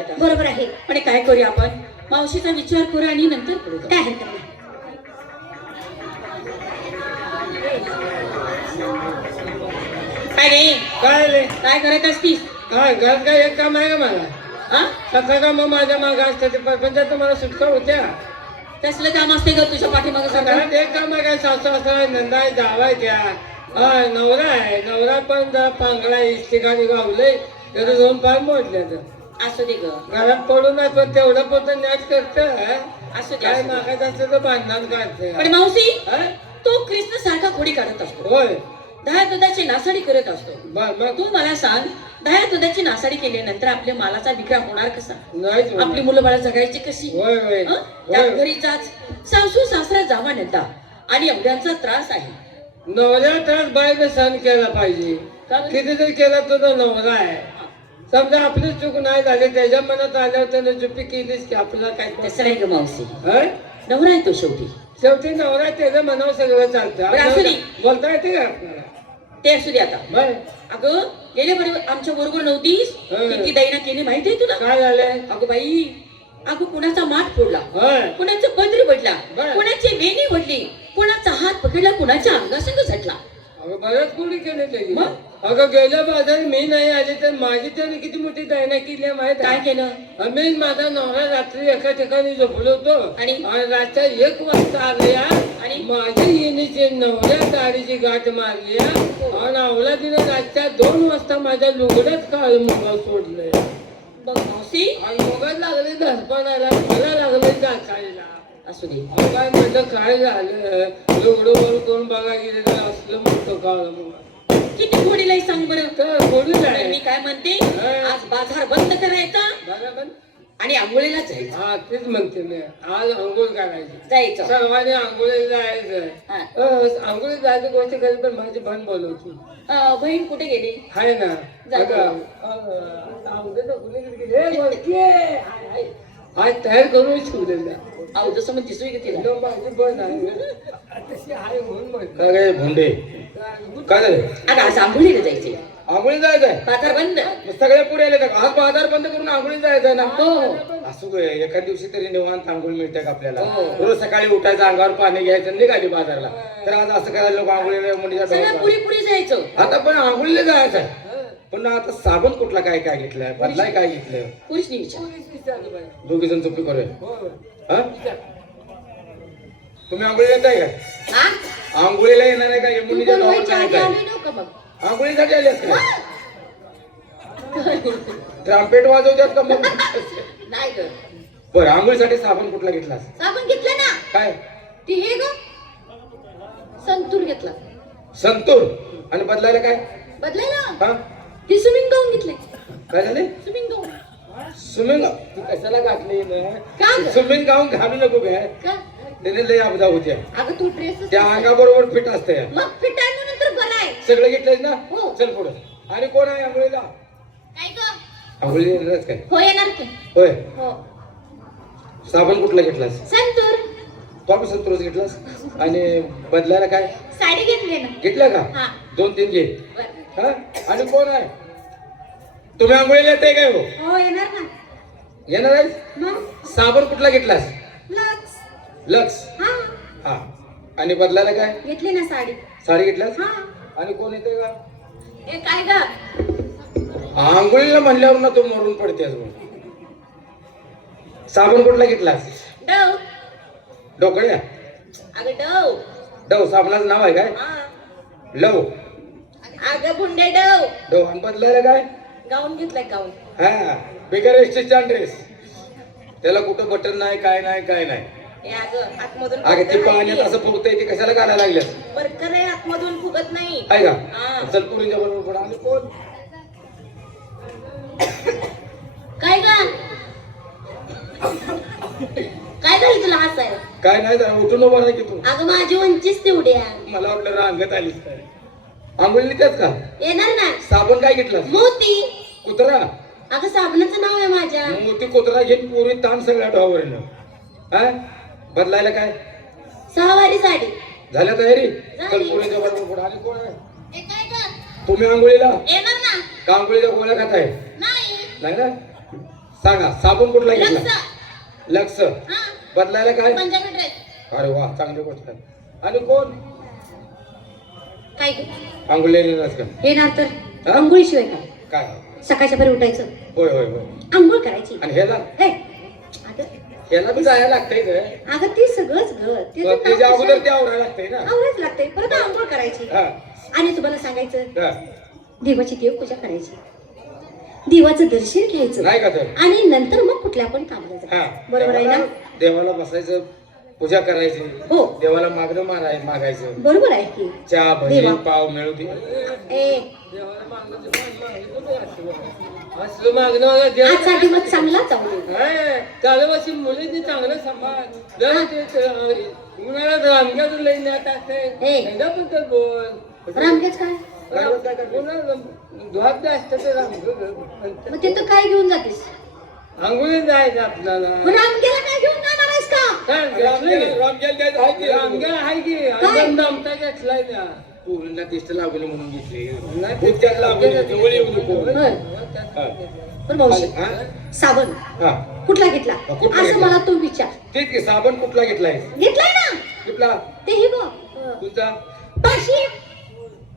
आता. बरोबर आहे. पण काय करूया आपण, मावशीचा विचार करू आणि नंतर करू. काय हरकत नाही. काय रे, काय रे? काय करत असतीस? काय घरात काय एक काम आहे का मला? हा, सगळं काम माझ्या मागं असतं ते परपंचात मला सुटका होत्या. तसलं काम असते ग तुझ्या पाठीमागं सगळं? घरात एक काम आहे काय, सासू सासरा नंदा आहे, जावा आहे त्या, नवरा आहे, नवरा पण जरा पांगळा आहे, ठिकाणी गावलंय, त्याचं दोन पाय मोडले. असू दे ग, घरात पडून नाही पण तेवढं पण नॅट करतं. असू दे, काय असू दे. मागायचं असतं तर भांडण काढते. पण मावशी, हा? तो कृष्ण सारखा खोडी काढत असतो, होय. दह्या दुधाची नासाडी करत असतो. मग तू मला सांग, दह्या दुधाची नासाडी केल्यानंतर आपल्या मालाचा विक्रा होणार कसा? नाहीच होणार. आपली मुलं बाळा जगायची कशी? होय होय हं? त्या होय. घरी जाच, सासू सासरा जावा नंदा आणि एवढ्यांचा त्रास आहे. नवऱ्या त्रास बायने सहन केला पाहिजे. का बरं? कितीतरी केला तो नवरा आहे. समजा आपली चूक नाही झाली, त्याच्या मनात आल्यावर त्याने चुकी केलीच की आपल्याला काय तसं नाही ग मावशी, हं? नवरा आहे तो शेवटी. शेवटी नवरा आहे, त्याच्या मनावर सगळं चालतं. बरं, असू दे. बोलता येते का आपल्याला? ते असू दे आता. बरं. अगं गेल्या बरोबर आमच्या बरोबर नव्हतीस, हं. किती दैना केली माहितीये तुला? काय झालंय? अगं बाई, अगं कुणाचा माठ फोडला, होय. कुणाचं पदर पडला, बरं. कुणाची वेणी पडली, कुणाचा हात पकडला, कुणाच्या अंगासंग झटला. अगं बरंच कुणी केलं त्याची. मग? अगं गेल्या बाजारात मी नाही आले तर माझी त्याने किती मोठी दैना केली आहे माहित काय आहे? केलं? आम्ही माझा नवरा रात्री एका ठिकाणी झोपलो होतो आणि? रातच्या 1 वाजता आले आणि? माझ्या येणीचे नवऱ्या दाढीची गाठ मारली आणि अवलादीनं रातच्या 2 वाजता माझ्या लुगड्यात काळ मुंगा सोडलंय. बघ मावशी, आणि मुगात लागले धरपणाला, मला लागले दाखायला. असू दे. काय म्हटलं काय झालं, लुगडं वर करून बघा गेले तर असलं मोठं काळ मुंगा. किती घोडीला सांग बरं. तर बोलून मी आहे काय म्हणते, हं. आज बाजार बंद करायचा बरोबर. आणि आंघोळीला जायचं. हा तेच म्हणते मी, आज अंघोळ करायची. जायचं. सर्वांनी आंघोळीला जायचं. हा. आंघोळीत जायचं गोष्ट कधी पण माझी बहीण बोलवती. बहीण कुठे गेली? आहे ना. जातो. आज तयार करून शिवलेला. अहो जसं मग दिसू तिला. माझी बहीण आहे तशी आहे म्हणून म्हणते. काय काय भोंडे काय झालं? अगं आज आंघोळीला जायचंय, आंघोळी जायचंय? बाजार बंद. मग सगळ्या पुढे आले का? आज बाजार बंद करून आंघोळी जायचंय ना? हो. असू काय, एका दिवशी तरी निवांत आंघोळ मिळते का आपल्याला? हो. रोज सकाळी उठायचं, अंगावर पाणी घ्यायचं, निघाली बाजारला. तर आज असं करायला लोक आंघोळीला मुलीच्या सगळं डोळ्यात. पुरी पुरी जायचं. आता पण आंघोळीला जायचंय. पण आता साबण कुठला काय काय घेतलाय, बदलाय काय घेतलंय? पुरुषनी विचार. दोघी जण चुकी करूया. हो. हा? तुम्ही आंघोळीला येताय का? हा? आंघोळीला येणार आहे का? तू मुलीच्या बोलवायच्या डोळ्यात आधी काय? आली नव्हतं मग. आंघोळीसाठी आल्यास का? ट्रम्पेट वाजवतात का मग? नाही ग. बरं, आंघोळीसाठी साबण कुठला घेतलास? साबण घेतला ना. काय? ती हे ग संतूर घेतला. संतूर. आणि बदलायला काय? बदलायला हा? ती स्विमिंग गाऊन घेतले. काय झाले? स्विमिंग गाऊन. स्विमिंग ती कशाला घातली का ग? स्विमिंग गाऊन घालू नको काय? का? त्याने लय अपदा होत्या. अगं तू ड्रेस त्या अंगाबरोबर फिट असते. मग फिट आहे म्हणून तर बरं आहे. सगळं घेतलंयस ना? हो. चल पुढे. आणि कोण आहे आंघोळीला? काय ग? आंघोळी येणारच काय? हो येणार की. होय. हो. साबण कुठला घेतलास? संतूर. तो आपण संतूरच घेतलास. आणि बदलायला काय साडी घेतली ना. घेतलं का? हा. 2-3 घे. बरं. हा? आणि कोण आहे? तुम्ही आंघोळीला येते काय? हो हो येणार ना. येणार आहे. मग साबण कुठला घेतलास? लक्स. लक्स. हा. हा. आणि बदलायला काय? घेतली ना साडी. साडी घेतलास? हा. आणि कोण येते का? हे काय ग? आंघोळीला म्हणल्यावर ना तू मरून पडते. साबण कुठला घेतलास? डव. डोकड्या. अगं डव. डव साबणाचं नाव आहे काय? हा. लव. अगं बुंडे डव. डव. आणि बदलायला काय? गाऊन घेतलाय गाऊन. हा. बिगर एसटीचा ड्रेस. त्याला कुठं बटन नाही, काय नाही, काय नाही. हे अगं आतमधून अगे फुगत ती पाण्यात नाही. असं फुगतंय, ती कशाला घालायला लागल्यास? बरकर आहे, आतमधून फुगत नाही. आहे हा. का? चल पुरीच्या बरोबर पुढं. आणि कोण? काय ग? काय झालं तुला हसायला? काय नाही झालं, उठून उभा नाही की तू. अगं माझी उंचीच तेवढी आहे. मला वाटलं रांगत आलीस काय. आंघोळीला त्याच का? येणार ना. साबण काय घेतलं? मोती. कुत्रा. अगं साबणाचं नाव आहे माझ्या. मोती कुत्रा घेऊन पुरी ताण सगळ्या डोहावर. हा? बदलायला काय? 6 वारी साडी. झाल्या तयारी? झाली. चल पुरीच्या बरोबर पुढं. आणि कोण आहे? हे काय ग? तुम्ही आंघोळीला येणार ना. का आंघोळीच्या गोळ्या खाताय? नाही. नाही ना? सांगा साबण कुठला घेतला? लक्ष. लक्ष. हा. बदलायला काय? पंजाबी ड्रेस. अरे वा चांगली गोष्ट आहे. आणि कोण? काय अंघोळलेली नस का? हे ना तर हा? अंघोळीशिवाय काय काय? सकाळच्या परी उठायचं, होय होय होय. अंघोळ करायची. आणि ह्याला हे, अगं ह्याला बी जायला लागतंय ग. अगं ते सगळंच घर त्याच्या अगोदर ते आवरायला लागतंय ना. आवडच लागते, परत आंघोळ करायची. हा. आणि तुम्हाला सांगायचं, हा. देवाची देवपूजा करायची, देवाचं दर्शन घ्यायचं, नाही का तर? आणि नंतर मग कुठल्या पण कामाला हा. जायचं. बरोबर आहे ना? देवाला बसायचं, पूजा करायची, हो देवाला मागणं मागायचं, बरोबर आहे की. चहा भजी देवा. पाव मिळू दे. ए असलं मागणं मला देव आजचा दिवस चांगला जाऊ दे. चालवाशी मुलींनी चांगलं सांभाळ. जरा ते उन्हाळ्यात रामग्याचं लई न्यात असते. ए. त्याच्याबद्दल बोल. रामकेच काय धुवाब असतं ते रामगं. मग तिथं काय घेऊन जातेस? आंघोळी जायचं आपल्याला. मग रामकेला काय घेऊन जाणार आहेस का? काय घेतलं? रामगेल द्यायचं आहे की? रामग्या आहे की आनंद आमचा घेतलाय ना. पोरींना दिष्ट लागली म्हणून घेतली. उद्यात लागली जवळ येऊ नको. होय. हा. पण मावशी, हा? साबण हा. कुठला घेतला कुठला असं घेतला? मला तू विचार. तेच की साबण कुठला घेतलाय? घेतलाय ना कुठला? ते हे बघ, तुझा. पाचशे.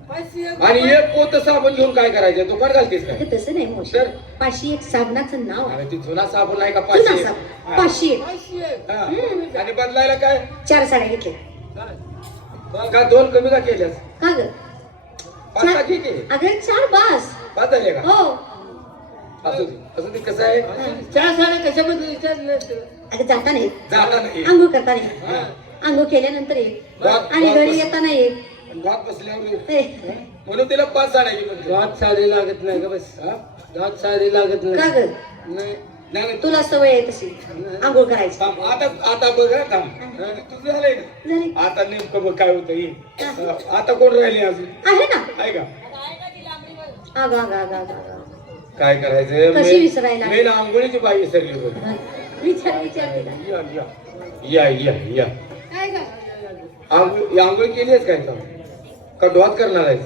आणि एक पोत साबण घेऊन काय करायचं? दुकान घालतेस काय? अगं तसं नाही मावशी, तर? 501 साबणाचं नाव आहे. अरे ती जुना साबण आहे का? जुना 500? साबण हा. 501. हा. आणि बदलायला काय? 4 साड्या घेतल्या. का दोन कमी का केल्यास? का ग? 5 घे की. अगं 4 बास. 5 झाले का? हो. असं ते कसं आहे? चहा साड्या कशाबद्दल विचारलं असतं? अगं जाताना एक, जाता नाही. आंघोळ करताना एक, आंघोळ केल्यानंतर एक, आणि घरी येताना एक. गात बसल्यावर ते, म्हणून तिला 5 साड्या घे म्हणते. दात साडी लागत नाही का बस. हा? दात साडी लागत का नाही. ग? नाही. नाही नाही. तुला सवय आहे तशी आंघोळ करायची. थांब. आता बघ हा, थांब. तुझं झालंय ना? झाली. आता नेमकं बघ काय होतं हे. आता कोण राहिली अजून? आहे ना? आहे का? अगं अगं अगं अगं अगं. काय करायचं? कशी विसरायला? मेन आंघोळीची बाई विसरली बघ. विचार विचार तिला. या काय ग? आंघोळ केली आहेस काय का? का डोहात करणार आहेस?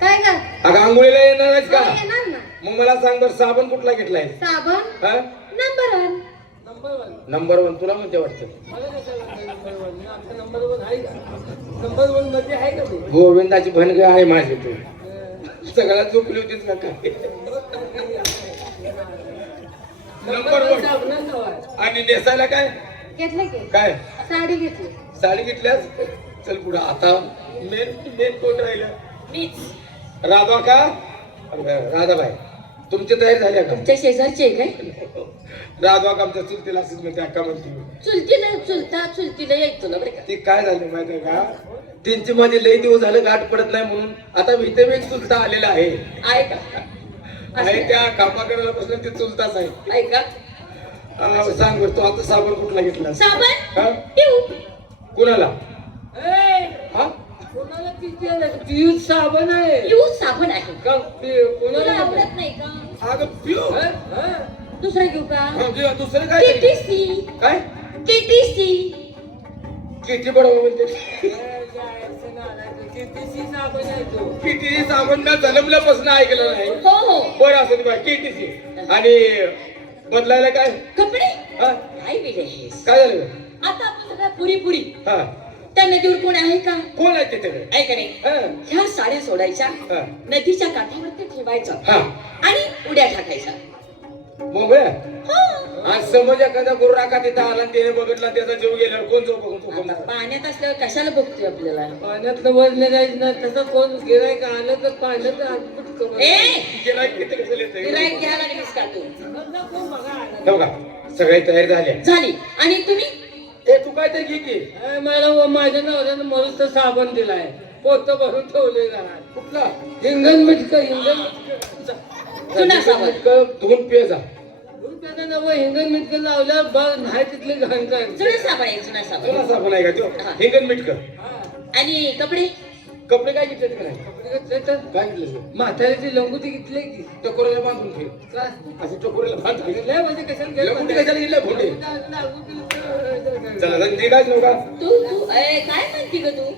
काय ग? अगं आंघोळीला येणार आहेस का? हो, येणार ना. मग मला सांग बरं साबण कुठला घेतलाय? साबण हा? नंबर 1. नंबर 1 तुला म्हणते वाटतं. नंबर 1 आहे का? नंबर 1 मध्ये आहे का तू? गोविंदाची भनग आहे माझी तू. सगळ्यात झोपली होतीस का काय? नंबर 1. साबणाचं नाव आहे. आणि नेसायला काय? घेतलं की? काय? साडी घेतली. साडी घेतल्यास? चल पुढं. आता मेन कोण राहिलं? मीच. राधा का? राधाबाई तुमची तयारी झाली का? तुमच्या शेजारची आहे काय? राधा का आमच्या चुलतीला असंच म्हणते अक्का म्हणते. चुलतीला यायचं ना बरं का? ती काय झालं माहिती आहे का? त्यांची माझी लई दिवस झालं गाठ पडत नाही म्हणून आता इथे मी एक चुलता आलेला आहे. आहे का? आहे त्या कापा करायला बसलं ते चुलताच आहे. आहे का? सांग बरं तू आता साबण कुठला घेतला? साबण हा? ठेवू. कुणाला? ए, हा? कोणाला किती आलं? ती साबण आहे यूज साबण आहे. का? ते तुला कोणाला आवडत नाही का? अगं पिऊ. हा? हा? दुसरा घेऊ का? हा, घे, दुसरं काय तरी. केटीसी. काय? केटीसी. किती बडवा म्हणते? कितीची साबण आहे तो? किती साबण ना जन्मल्यापासून ऐकलं नाही. हो हो. बरं असं ते बाय केटीसी. आणि बदलायला काय? कपडे हा? काय विलेस? काय झालं? आता आपण सगळ्या पुरी हा त्या नदीवर कोण आहे का? कोण आहे तिथे? आहे का नाही? हा ह्या साड्या सोडायच्या, हा नदीच्या काठावरती ठेवायचं हा आणि उड्या टाकायच्या. मोगळ्या. हो. आज समज एखादा गुर्रा का तिथं आला आणि त्याने बघितला त्याचा जीव गेल्यावर कोण जो बघतो? आता पाण्यात असल्यावर कशाला बघतोय आपल्याला? पाण्यातलं वजन जायचं ना तसं कोण गिरायक आलं तर पाण्यात अद्भुत करून ए गेला किती कसं येतंय? गिऱ्हाईक घ्यायला लागलीस का तू? कोण बघा आलं. ठेव का सगळी तयारी झाली आहे. झाली. आणि तुम्ही? ए तू काय तरी घे की. मला माझ्या नवऱ्यानं मरुस्त साबण दिलाय, पोत भरून ठेवले घरात. कुठला? हिंगण मिटकं हिंगण जुना साबण. धुवून पे जा. रुपयाचं नवं हिंगण मिटकं लावल्यावर बघ नाही तिथले घाण काय. जुना साबण आहे, जुना साबण. जुना साबण आहे का तो? हा. हिंगण मिटक. आणि कपडे? कपडे काय घेतले का नाही? काय घेतले? म्हाताऱ्याची लंगोटी घेतली की टकोऱ्याला बांधून ठेव. काय? असे टकोऱ्याला बांधून ठेव. लय म्हणजे कशाला लंगोटी कशाला घेतल्या भोंडे? गेलं? चला जण निघायच नव्हता. तू काय म्हणती ग तू?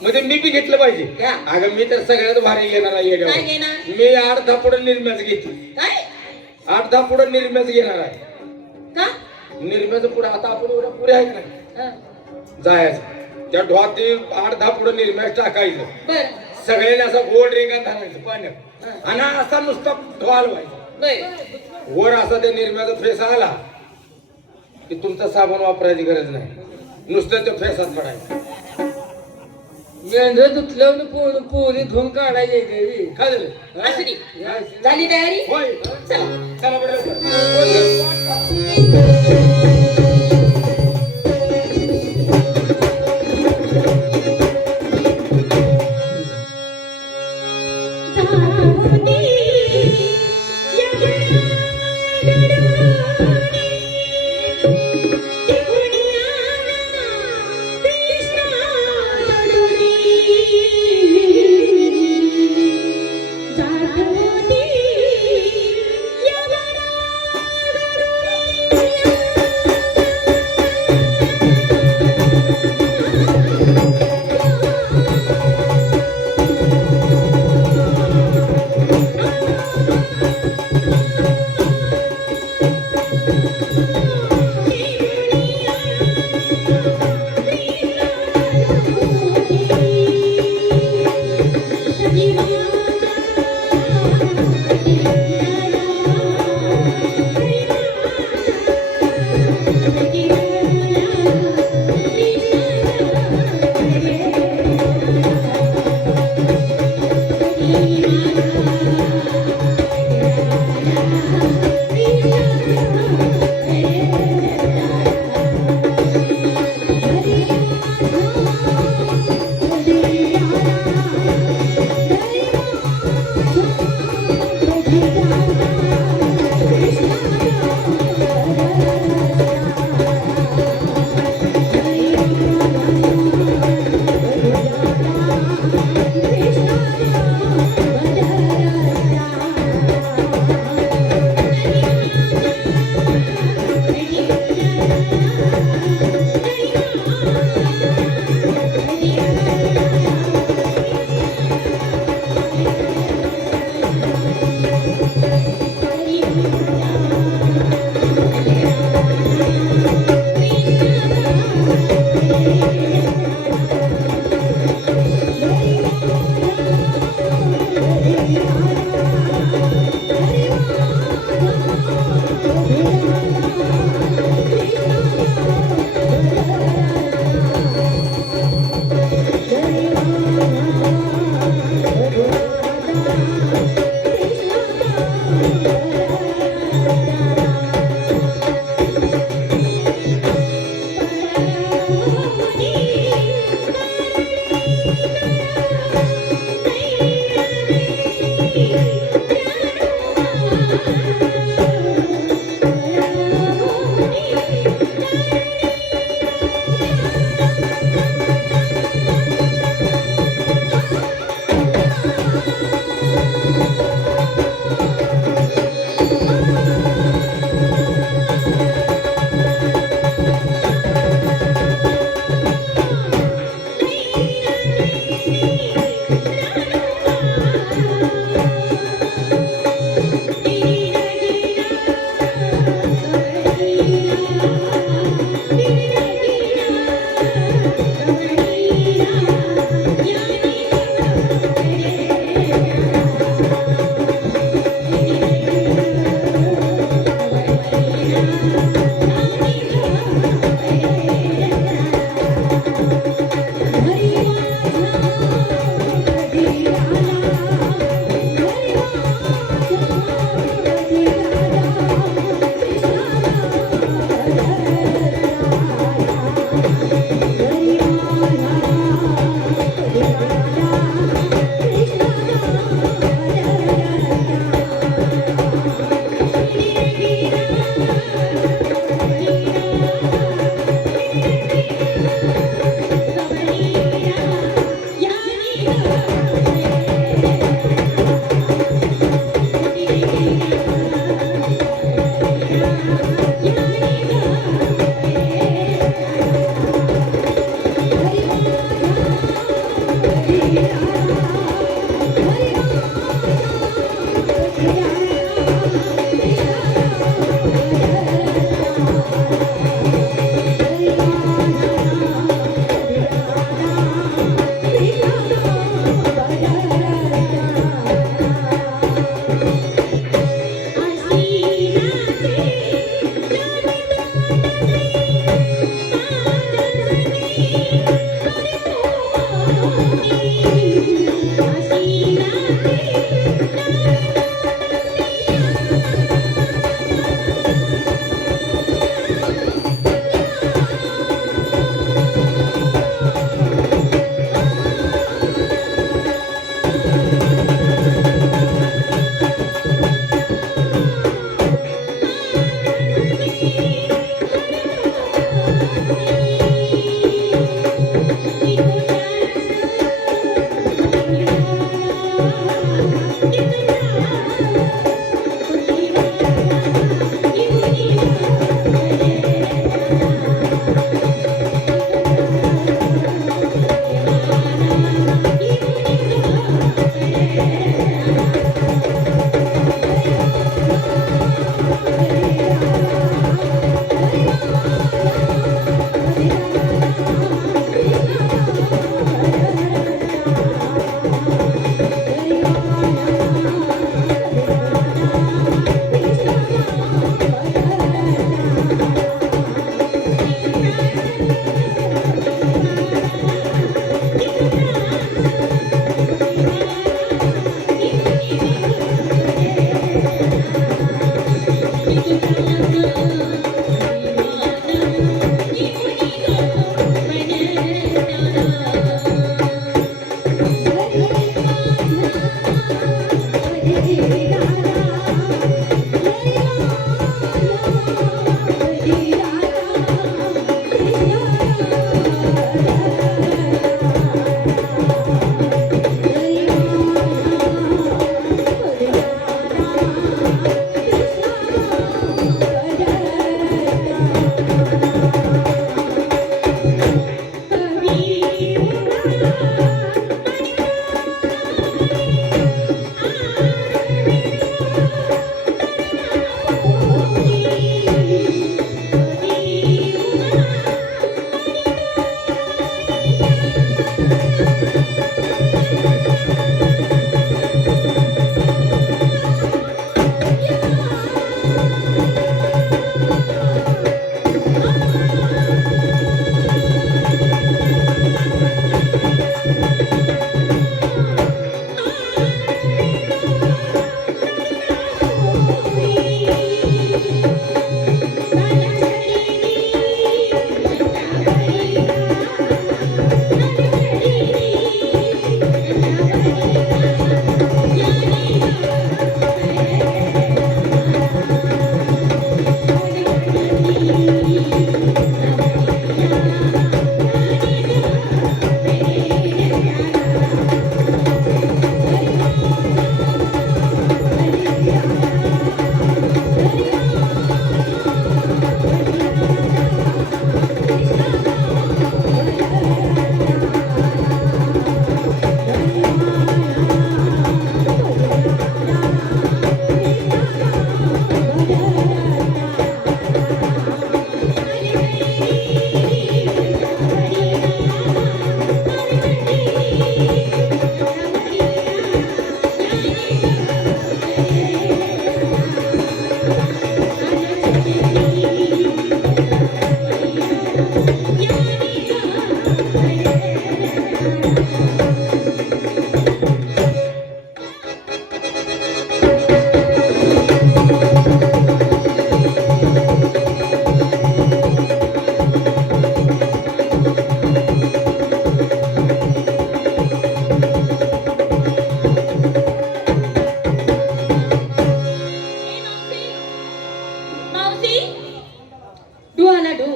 म्हणजे मी बी घेतलं पाहिजे. हा. अगं मी तर सगळ्यात भारी घेणार आहे काय येड्यावर. घेणार? मी 8-10 पुढे निर्म्याच घेते. काय? 8-10 पुढं निर्म्याच घेणार आहे. का निर्म्याचं पुढे आता आपण एवढ्या पुढे आहे का नाही हा. जायचं त्या ढोहात ते 8-10 पुढे निर्म्याच टाकायचं. बर सगळ्यांनी असं गोल रिंगात घालायचं पाण्यात आणि असा नुसता ढोल व्हायचा. बर वर असा त्या निर्म्याचा फेस आला की तुमचा साबण वापरायची गरज नाही, नुसतं त्या फेसात पडायचं. मेंढ दुखल्यावर पोरी धुवून काढायची घरी. काय झालं? असू दे. झाली तयारी होय. चला चला बरं.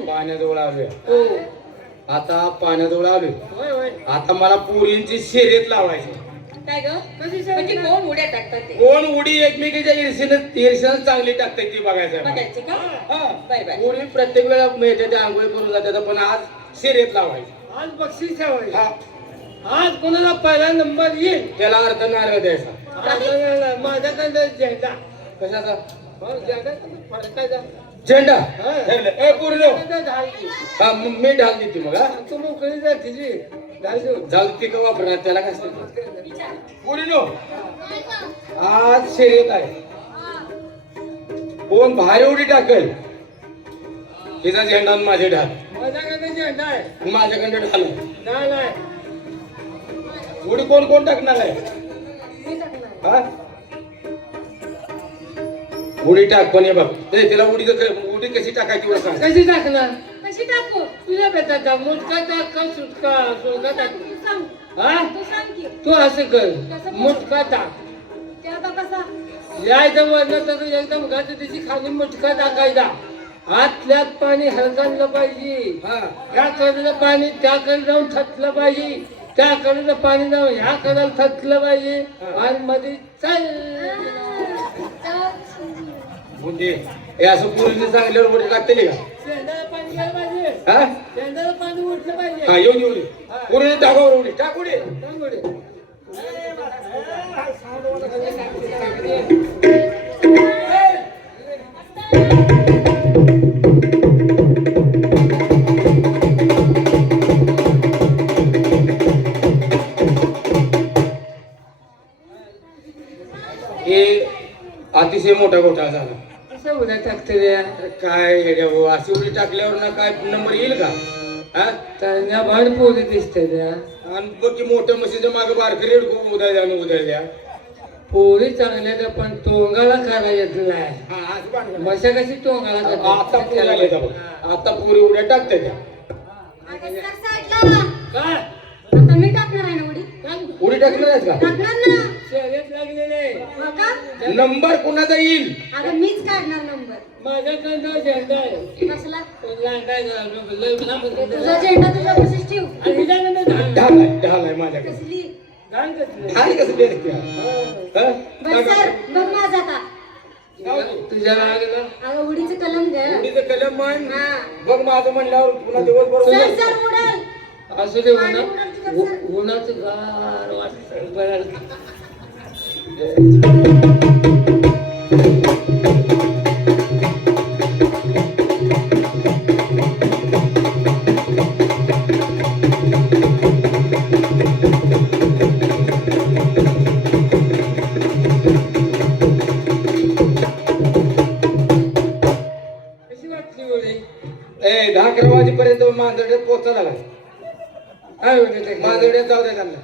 पाण्याजवळ आलोय. हो. आता पाण्याजवळ आलोय. होय होय. आता मला पुरींची शर्यत लावायची. काय ग कशी म्हणजे कोण उड्या टाकतात ते कोण उडी एकमेकीच्या ईर्षेनं चांगली टाकते ती बघायचं. बघायचे का? Bye bye. उडी प्रत्येक वेळा मिळते ते आंघोळी करून जातात, पण आज शर्यत लावायची. आज बक्षीस ठेवाय. हा, आज कोणाला पहिला नंबर येईल त्याला अर्थ नारळ द्यायचा. आता माझ्याकडे झेंडा. कशाचा? हो, झेंडा फडकायचा. झेंडा. हा. ठरलं. ए पूर्ण झाली. हा, मी ढाल देते मग. हा, तू मोकळी जा तिची. झालती का वापरणार त्याला काय पुरीनो. आज शर्यत आहे. कोण बाहेर उडी टाकल तिचा झेंडा आणि माझे ढाल. माझ्याकडे झेंडा आहे. माझ्याकडे ढाल आहे. नाही नाही. उडी कोण कोण टाकणार आहे? हा, उडी टाक. पण हे बघ ते तिला उडी कशी टाकायची बरं सांग. कशी टाकणार? कशी टाकू? तुझ्या बेटा मुटका टाक का सुटका सुटका टाक. तू सांग. हा, तू सांग की. तू असं कर. कसं? मुटका टाक. ते आता कसा? यायचं वरनं तर एकदम घात तिची खाली मुटका टाकायचा. आतल्यात पाणी हलकायला पाहिजे. हा, ह्या कडेला पाणी त्याकडे जाऊन थटलं पाहिजे. त्या कडेला पाणी जाऊन ह्या कडेला थटलं पाहिजे. आणि मध्ये चल. म्हणजे हे असं पुरीने सांगितल्यावर उडी टाकते का? शेंडाला पाणी गेलं पाहिजे. हा, शेंडाला पाणी उठलं पाहिजे. हा, येऊन उडी. पुरीने टाकावर उडी टाक उडी. सांग उडी. हे अतिशय मोठा घोटाळा झाला. कसं उड्या टाकते रे? अरे काय येड्या भाऊ, अशी उडी टाकल्यावर ना काय नंबर येईल का? हा, त्यांना भाड पोरी दिसते त्या. आणि बघ की मोठ्या म्हशीच्या मागे बारकरी उद्या आणि उद्या द्या. पोळी चांगल्या तर पण तोंगाला खायला येत नाही. हा, असं भानगड. मशा कशी तोंगाला आता खाते? पुरी आले बघ. आता पुरी उड्या टाकते त्या काय आता मी टाकणार आहे ना उडी उडी टाकणार आहेस का टाकणार ना शर्यत लागलेले हो का नंबर कुणाचा येईल अगं मीच काढणार नंबर माझ्याकडं झेंडा आहे. कसला लांडा आहे जरा, लय लांब आहे. तुझा झेंडा तुझ्या बसच ठेव आणि हिच्याकडनं धान. ढाल आहे माझ्याकडे कसली धान कसलं? ढाल कसं देत बस सर बघ माझा का तुझ्या लागला अगं उडीचं कलम घ्या उडीचं कलम म्हण हा बघ माझं म्हणल्यावर पुन्हा दिवसभर सर उडीचं. सर उडल असू दे उन्हाचं गार वाटत बरं. कशी वाटली उडी? 10-11 वाजेपर्यंत मांजरड्यात पोहोचला काय काय होते ते? मांजरड्यात जाऊ दे त्यांना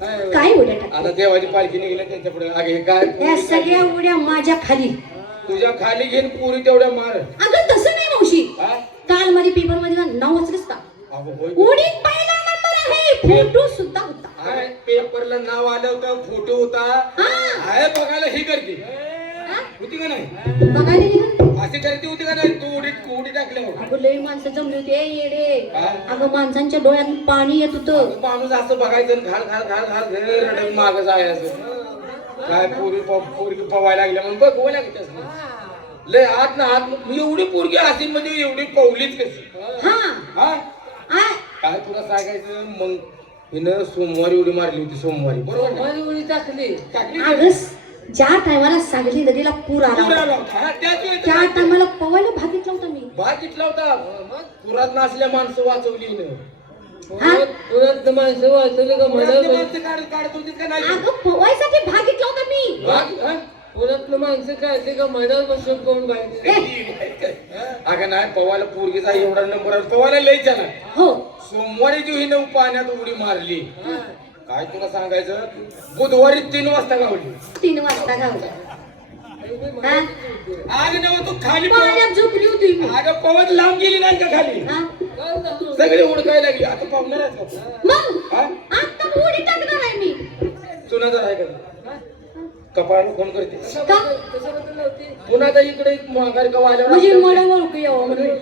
काय होते? काय उड्या टाक आता देवाची पालखी निघली त्यांच्या पुढे अगे काय या सगळ्या उड्या माझ्या खाली तुझ्या खाली घेऊन पुरी तेवढ्या मार अगं तसं नाही मावशी हा? काल मध्ये पेपर मध्ये ना नाव वाचलंस का अगं होय. उडीत पहिला नंबर आहे फोटो सुद्धा होता अरे, पेपरला नाव आलं होतं फोटो होता आहे बघायला ही करते हा? होती का नाही बघायला गेलं अशी करते होती का नाही तू उडी टाकल्यावर अगं लई माणसं जमली होती ए येडे हा? अगं माणसांच्या डोळ्यात पाणी येत होतं माणूस असं बघायचं आणि घाल रडून माग जायचं काय पोरगी पवायला लागल्या म्हणून बघ गोवा लागतेस लय आत ना आत एवढी पोरगी असेल म्हणजे एवढी पवलीच कशी हा हा आ, काय तुला सांगायचं मग हिनं सोमवारी उडी मारली होती सोमवारी बरोबर ना? माझी उडी टाकली. टाकली अगं ज्या टायमाला सांगली नदीला पूर आला पूर होता, आला होता. हा, त्याच वेळी त्या टायमाला पवायला भागीतला होता मी भात घेतला होता पुरात नसल्या माणसं वाचवली हिनं हा? पुरात माणसं वाचवली का पुरातली मला माणसं काढत होती का नाही अगं पवायसाठी भागीतला होता मी भाग, हा? पुरातलं माणसं काढली का मला बसून कोण बाहेर अगं नाही पवायला पोरगीचा एवढा नंबर पवायला लय झाला हो सोमवारी जी हिनं पाण्यात उडी मारली काय तुला सांगायचं बुधवारी 3 वाजता गावली 3 वाजता गावला हा? आग नव तू खाली पाण्यात झोपली होती मी अगं पवत लांब गेली नाही का खाली हा? सगळे उडकायला लागली आता पाहुणार आहेत का मग हा? आता उडी टाकणार आहे मी सुनाचा आहे का कपाळाला फोन करते का पुन्हा आता इकडे माघारी का म्हणजे वाल्यावर मला ओळखू यावं म्हणून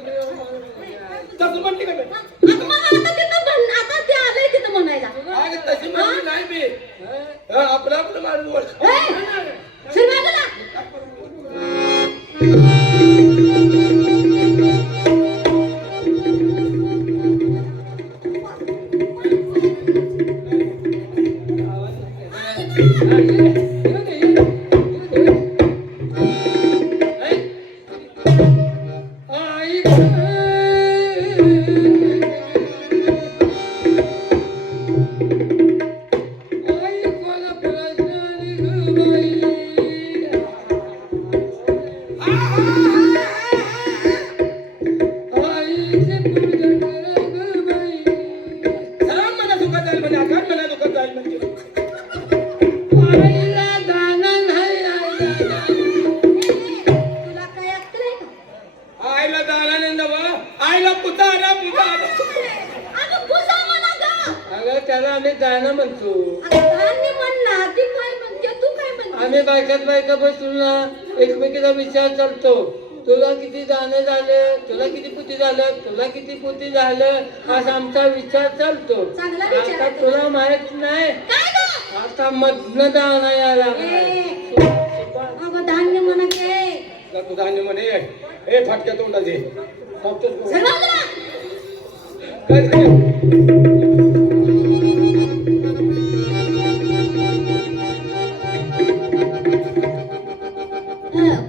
तसं म्हणते का मी? आता मग आता तिथं आता ते आलंय तिथं म्हणायला अगं तशी म्हणली नाही मी आपलं माणूस ओळख ए, सर बाजूला. मला दुखत जाईल म्हणे आकाश मला दुखत जाईल म्हणजे तुला काय अक्कल आहे का? आईला दालानंद आईला पुतारा अगं बुजा मला गं. अगं त्याला आम्ही गाणं म्हणतो. अगं धान्य म्हण ना, ती काय म्हणते, तू काय म्हणते? आम्ही बायकात बायका बसून ना एकमेकीचा विचार चालतो. तुला किती दाणे झाले, तुला किती पुती झालं, तुला किती पुती झालं असा आमचा विचार चालतो. चांगला विचार आता आहे. तुला माहित नाही काय गं? आता मधनं दाणा यायला ए, अगं धान्य म्हणा के. तू धान्य म्हणे ए फाटक्या तोंडाचे सर बाजूला. काय झालं?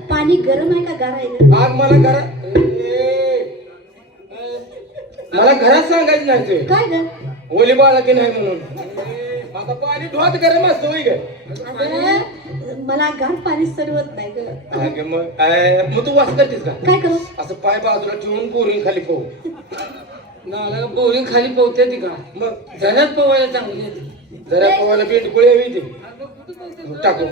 पाणी गरम आहे का गार आहे गं? आज मला घरात मला घरात सांगायचं नाही ते काय गं? ओली बाळा की नाही म्हणून आता पाणी ढोत गरम असतो होय गं? अगं मला गार पाणी सरवत नाही गं. अगं मग तू वास करतेस का काय करू? असं पाय बाजूला ठेवून बोरिंग खाली पोहू नाला बोरिंग खाली पोहते ती का मग झण्यात पोवायला चांगली आहे ती. जरा पोहायला पेंट गोळी हवी ती अगं कुठं पोहते टाकू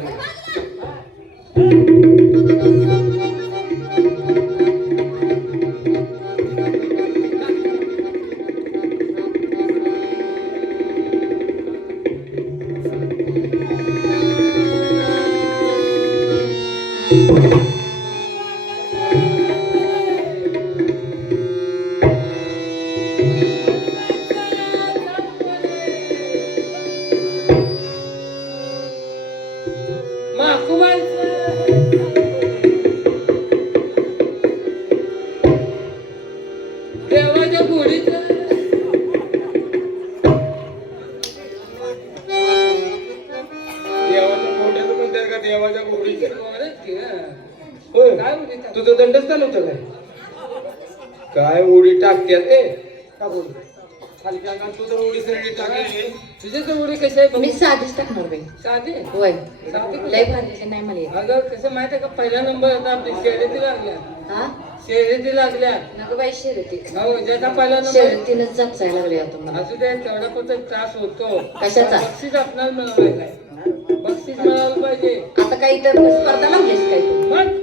देवाच्या घोडीत देवाच्या घोड्याचं म्हणतात का देवाच्या घोडीचं होय होय तुझं दंडस्थान होतं काय उडी टाकत्यात ए टाक उडी खाली टाका तू तर उडी सरळी टाके तुझे तर उडी कशी आहे मी साधीच टाकणार बाई. साधे होय साधे लय भारी नाही मला येत. अगं कसं माहिती आहे का पहिला नंबर होता आपली शर्यती लागल्या हा शर्यती लागल्या नको बाई शर्यती हो ज्याचा पहिला नंबर शर्यतीनच जाचायला लागले आता मला. असू दे तेवढा पण त्रास होतो कशाचा? बक्षीस आपल्याला मिळवायला काय बक्षीस मिळालं पाहिजे आता काही तर स्पर्धा लावलीस काय तू? मग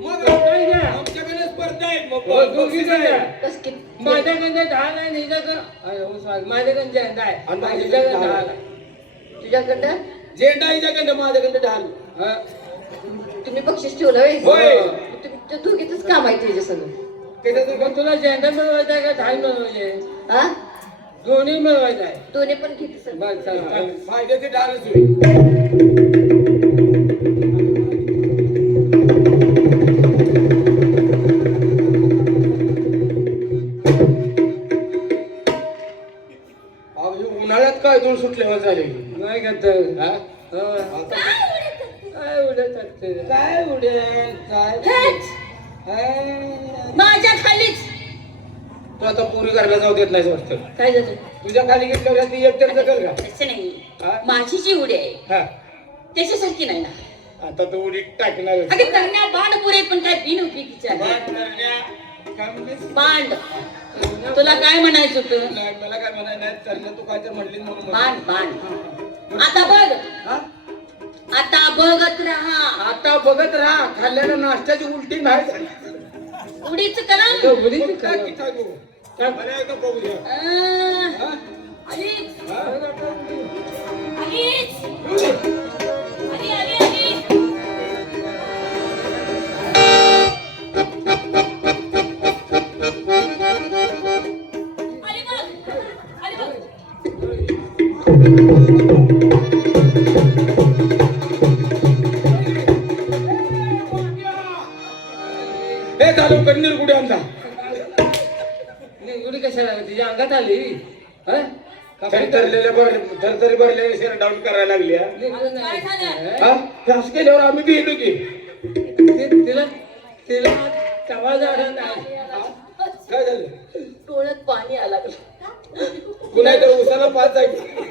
मग काय द्या? आमच्याकडे स्पर्धा आहे हो, दोघी जण द्या. कस की माझ्याकडे 10 नाही निजाकडे माझ्याकडे झेंडा आहे आणि माझ्याकडे निजाकडे 10 10 आहे. तुझ्याकडं झेंडा हिच्याकडे माझ्याकडे ढाल हा. तुम्ही बक्षीस ठेवलं होय? होय. तुम्ही दोघीच काम आहे तुझ्या सगळं. त्याच्यात मग तुला झेंडा मिळवायचा आहे का ढाल मिळवायचे हा दोन्ही मिळवायचं आहे दोन्ही पण घेते सगळं. बरं चल फायद्याचे ढालच होईल अहो, हे उन्हाळ्यात काय धूळ सुटल्यावर झाले नाही का तर हा? हो. काय उडत असते काय उडेल काय हेच. माझ्या खालीच तू आता पुरी करायला जाऊ देत नाही वाटतं काय झालं तुझ्या खाली घेतल्यावर ती एकट्याच कर का तसं नाही हा? माझी जी उडी आहे हा त्याच्यासारखी नाही ना. आता तू उडी टाकणार अगे करण्या बांड पुरे पण काय बिन उपयोगीचे आहे. बांड तुला काय म्हणायचं होतं? मला काय म्हणायला नाही चाललं तू काय तर म्हणली म्हणून बांड बांड आता बघ हा? आता बघत राहा आता बघत राहा खाल्ल्यानं नाश्त्याची उलटी नाही झाली उडीच करा उडीच काय की टाकू? मला एकदा बघू द्या हा? आलीच हा? आलीच येऊ दे. आली आली आली आली बघ आली बघ हे चालू कन्नीर कुठे आमचा उडी कशाला तिच्या अंगात आली हा? थरथरी भरलेले शेर डाऊन करायला लागली हा? काय झालं? हा? हे असं केल्यावर आम्ही भिलो की तिला तिला तवा झाडा नाही काय झालं डोळ्यात पाणी आला कुणा तर उसाला पाच जायचं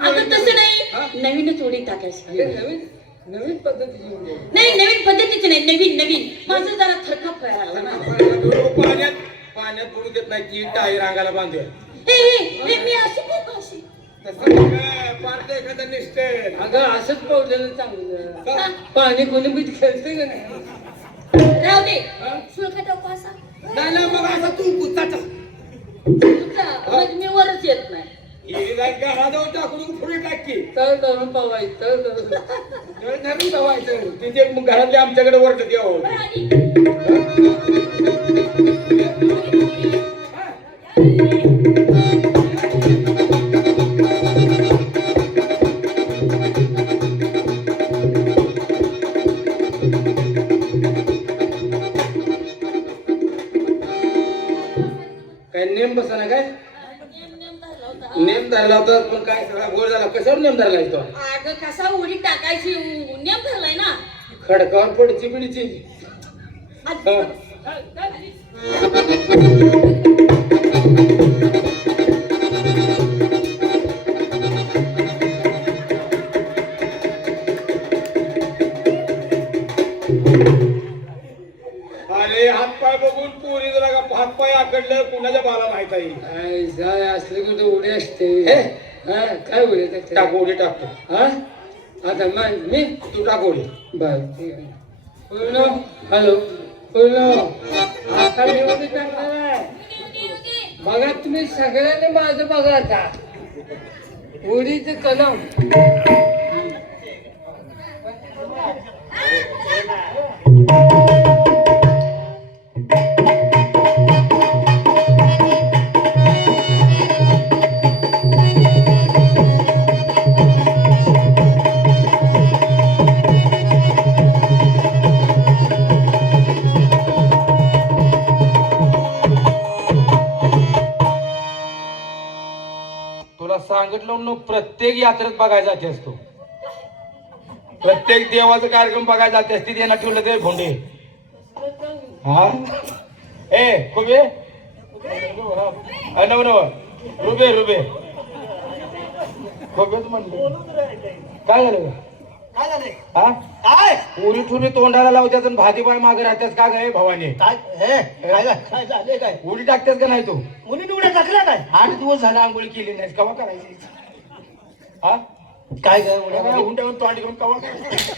अगं तसं नाही नवीनच उडी टाकायची हे नवीन नवीन पद्धतीची उडी आहे. नाही नवीन पद्धतीची नाही नवीन नवीन माझं जरा थरकाप व्हायला लागला ना. पाण्यात बुडू देत नाही की टायर अंगाला बांधूया मी अशी खूप अशी पार्ट एखादा निष्ठेल अगं असंच पडलेलं चांगलं पाणी कोणी बीत खेळते का नाही राहू दे सुळका टाकू असा नाही मग असा तू कुत्ताचा मग मी वरच येत नाही घराजवळ टाकून पुढे टाकी तर धरून पवायचं तर धरून धरून ठेवायचं तिथे मग घरातले आमच्याकडे वरत यावं बरं, आली. काय नेम बसाना काय नेम धरला होता. नेम धरला होता पण काय सगळा गोळ झाला कशावर नेम धरला तो अगं कसा उडी टाकायची नेम धरलाय ना खडकावर पडची पिढीची आज- अरे हातपाय बघून पोरी जरा हातपाय आकडलं कुणाच्या बाला माहित आहे काय जाय असले कुठे उडी असते हे? हा काय उडी टाकते टाकू उडी टाकतो हा आता मी तू टाक उडी. बर ठीक आहे. पूर्ण हॅलो पूर्ण आता मी उडी टाकणार आहे. बघा तुम्ही सगळ्यांनी माझं बघा आता उडीचं कलम. तुला सांगितलं ना, प्रत्येक यात्रेत बघायला जाते असतो. प्रत्येक देवाचा कार्यक्रम बघायला जाते असते. त्यांना ठेवलं ते भोंडे. हा ए खुबे नव नव रुबे रुबे खुबेच म्हणलं. काय झालं काय झालंय हा काय पुरी ठुरी तोंडाला लावत्यात आणि भातीबाई मागे राहत्यास का गे भवानी? काय हे काय झाले काय उडी टाकतेस का नाही तू? मुलीने उड्या टाकल्या काय 8 दिवस झाले आंघोळी केली नाही. कवा करायची? हा काय काय उड्या हुंड्यावर तोंड घेऊन कवा करायची?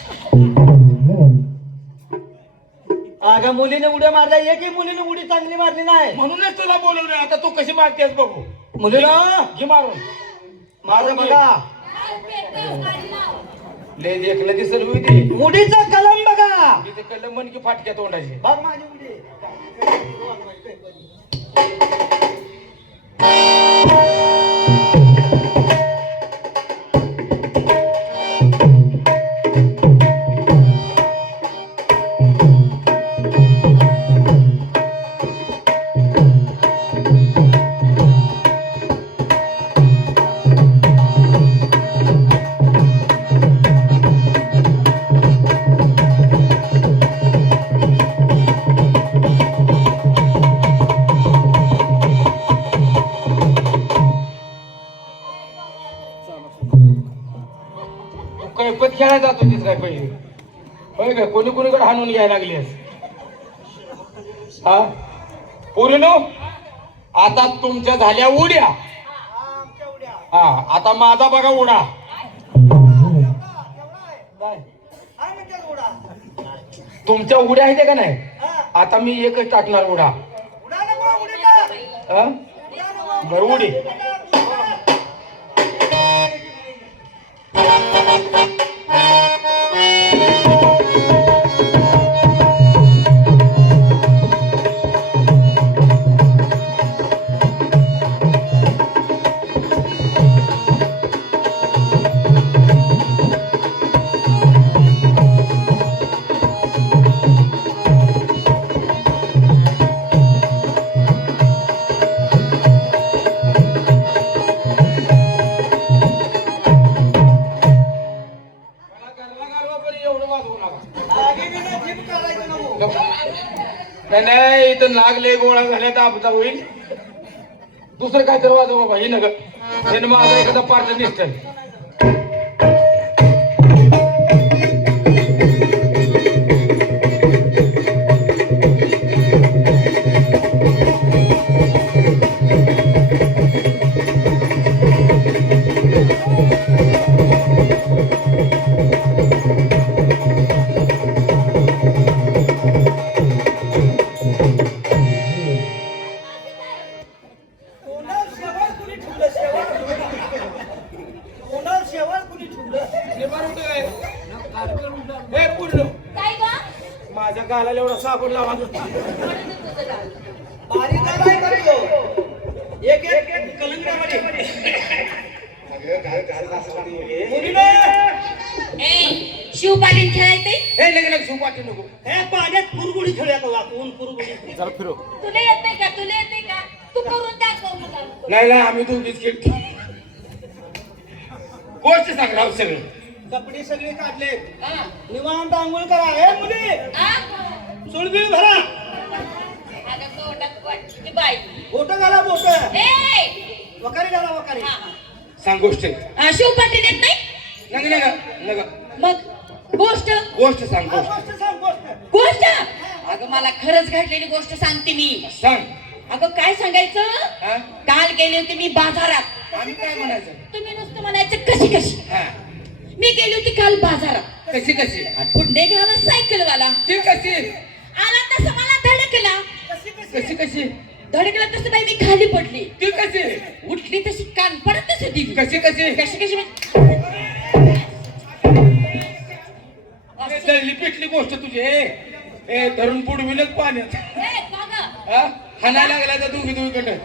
अगं मुलीने उड्या मारल्या एकही मुलीने उडी चांगली मारली नाही म्हणूनच तुला बोलवलं. आता तू कशी मारतेस बघू. मुलीनं घे मारून. माझं बघा ले देखलं दिसल होई ती. उडीचा कलम बघा तिथे कलम मन की फाटक्या तोंडाची. बघ माझी उडी कैपत खेळायला जात होतीस काय पहिले? होय काय कोणी कोणीकडे हाणून घ्यायला लागलीस? हा पोरीनो, आता तुमच्या झाल्या उड्या. हा आता माझा बघा उडा. तुमच्या उड्या आहेत का नाही? आता मी एकच टाकणार उडा. हा? बरं उडी. नाही इथं नागले गोळा झाल्यात आपचा होईल. दुसरं काय तर वाजव बाबा. हे नग त्यानं माझा एखादा पार्ट निसटल. माझ्या गालाला एवढा साबण लावा. शिवपालीन खेळायचे. हे लग्न शिवपाटी नको. हे पाण्यात कुरगुडी खेळूया का वाकून कुरगुडी जरा फिरो. तुला येते का? तुला येते का? तू करून दाखव मला. नाही नाही आम्ही दोघीच खेळतो. गोष्ट सांग राव सगळं. कपडे सगळे काढले हा. निवांत आंघोळ करा हे मुली हा? सुळबिळ भरा अगं तोंडात वाटली बाई. बोट घाला बोट ए! वकारी घाला वकारी हा, हा. सांग गोष्ट. शिवपाटील येत नाही नग नग मग गोष्ट गोष्ट सांग हा, गोष्ट गोष्ट सांग गोष्ट गोष्ट अगं मला खरंच घडलेली गोष्ट सांगते मी. सांग. अगं काय सांगायचं? हा? काल गेले होते मी बाजारात. आम्ही काय म्हणायचं? तुम्ही नुसतं म्हणायचं कशी कशी. हा मी गेली होती काल बाजारात. कशी कशी पुंडेगावला सायकलवाला ती कशी आला तसं मला धडकला. कशी कशी धडकला तसं बाई मी खाली पडली. ती कशी उठली तशी कान पडतच होती. कशी कशी कशी कशी म्हणजे अरे दळली पिटली गोष्ट तुझी ए धरून बुडविलच पाण्यात ए, बाबा, हा हाणायला लागला तर दोघीकडं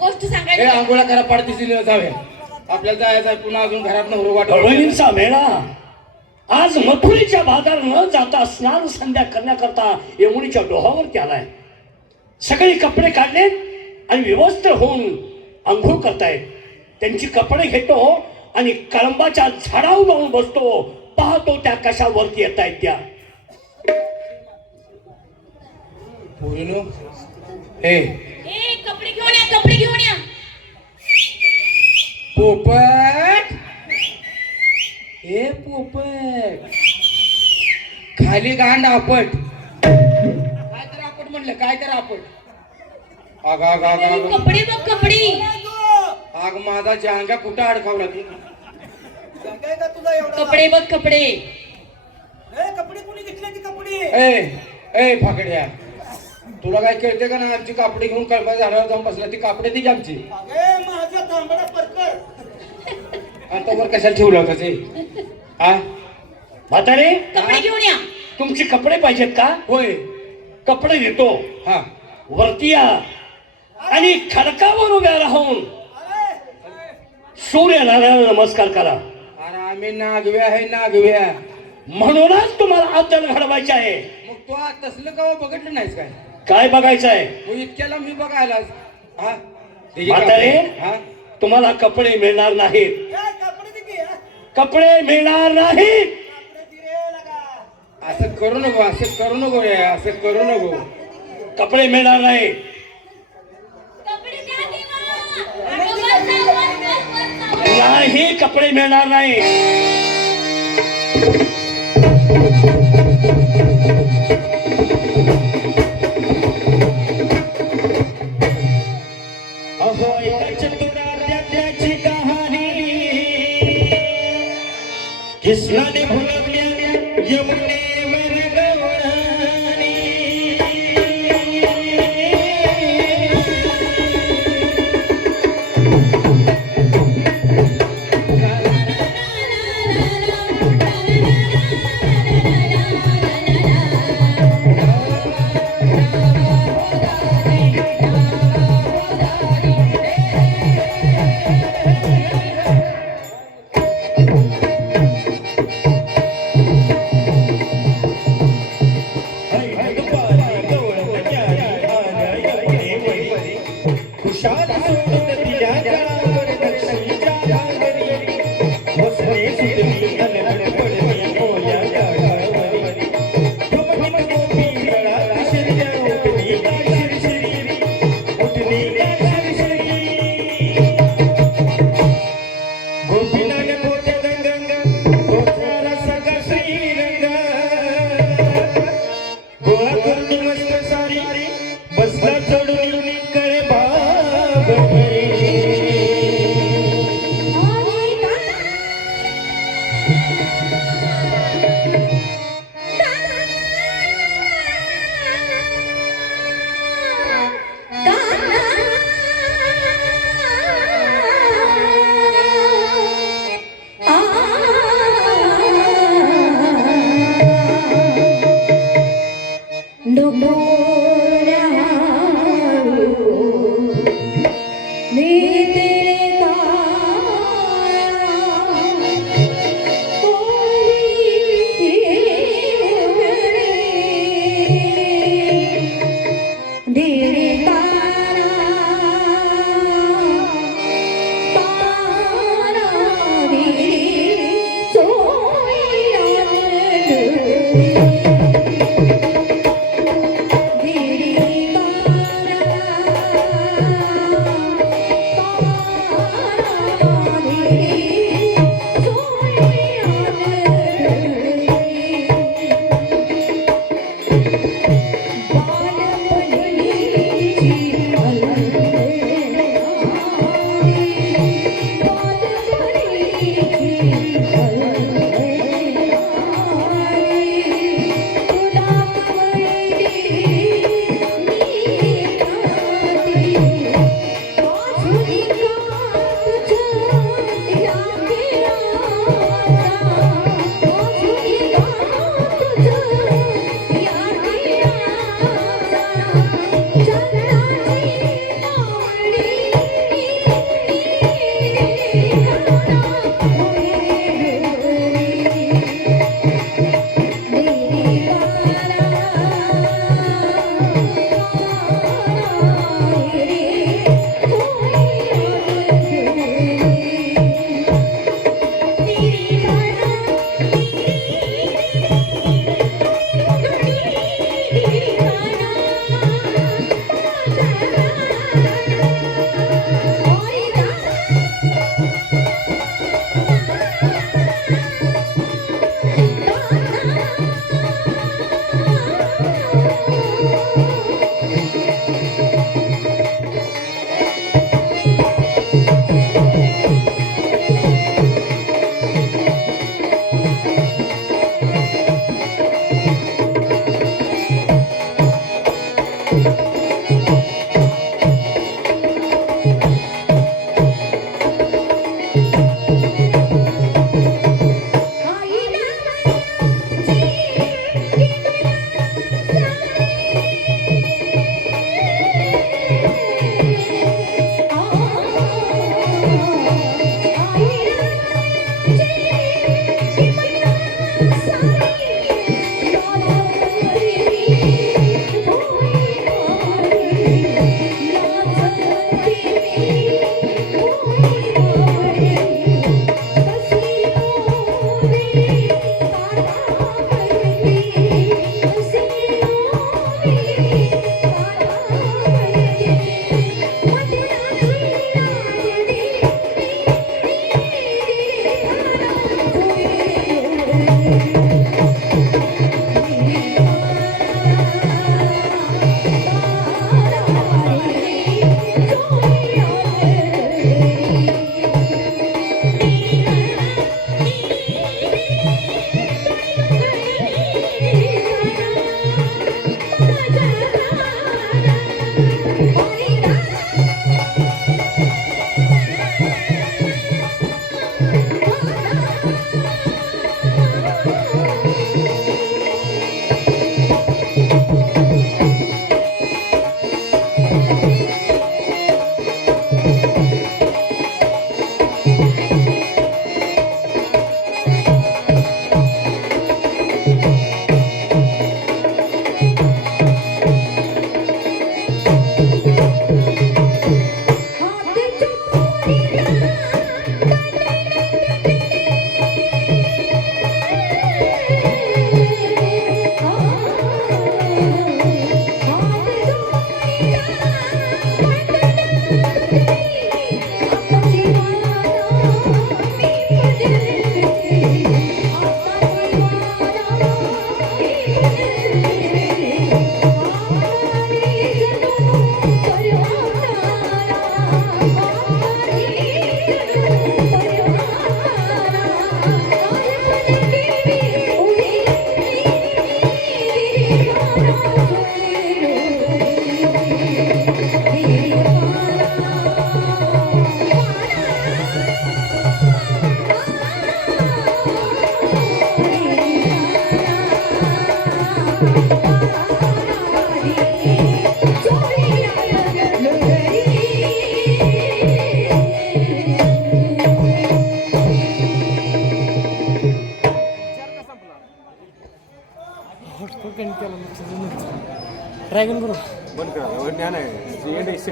गोष्ट हे सांगायची. आंघोळा करा पाडतीस जाऊया आपल्याला जायचं आहे पुन्हा अजून घरात नवरं वाटत बहिणींचा मेळा आज मथुरेच्या बाजार न जाता स्नान संध्या करण्याकरता यमुनीच्या डोहावरती आलाय. सगळे कपडे काढले आणि विवस्त्र होऊन अंघोळ करतायत. त्यांची कपडे घेतो आणि कळंबाच्या झाडावर जाऊन बसतो. पाहतो त्या कशा वरती येत आहेत त्या. पोरीनो ए ए, कपडे घेऊन या, कपडे घेऊन या. पोपट ए पोपट खाली गांड आपट काय तर आपट म्हणलं काय तर आपट आग आग आग आग कपडे बघ, कपडे. आग माझा जांगा कुठं अडकावला तू कपडे बघ, कपडे. कपडे कोणी घेतले की कपडे ए ए फाकड्या तुला काय कळते का ना आमची कापडे घेऊन कळबा झाडावर जाऊन बसला ती कापडे ती आमची माझा तांबडा परकर आता वर कशाला ठेवलं होतं ते हा म्हातारे कपडे घेऊन या. तुमचे कपडे पाहिजेत का? होय कपडे देतो. हा वरती या आणि खडकावर उभ्या राहून सूर्यनारायण नमस्कार करा. अरे आम्ही नागव्या आहे नागव्या म्हणूनच तुम्हाला अद्दल घडवायचे आहे. मग तू आज तसलं का बघितलं नाहीस काय काय बघायचं आहे? मग इतक्याला मी बघायला हा म्हातारे हा तुम्हाला कपडे मिळणार नाहीत. कपडे दे की, कपडे मिळणार नाहीत. कपडे दिले लगा. असं करू नको असं करू नको रे असं करू नको कपडे मिळणार नाहीत. कपडे द्या देवा. अगं, वर जा, वर जा, वर जा. नाही कपडे मिळणार नाही. अहो एका चतुराच्या त्याची कहाणी कृष्णाने भुलवल्या यमुनेवर गवळणी. खुशाल सोडत तिच्या गळावर दक्षिणीच्या घागरी बसले सुटली अनगड पडली मोया गाठावरी. ठुमठुम गोपी गळात शिरल्या उठली का शिरशिरी उठली का शिरशिरी. गोपीनाने पोते रंग गोचारा सगळा श्रीरंग गोळा करून मस्त सारी बसला चढून कळे बाबरी.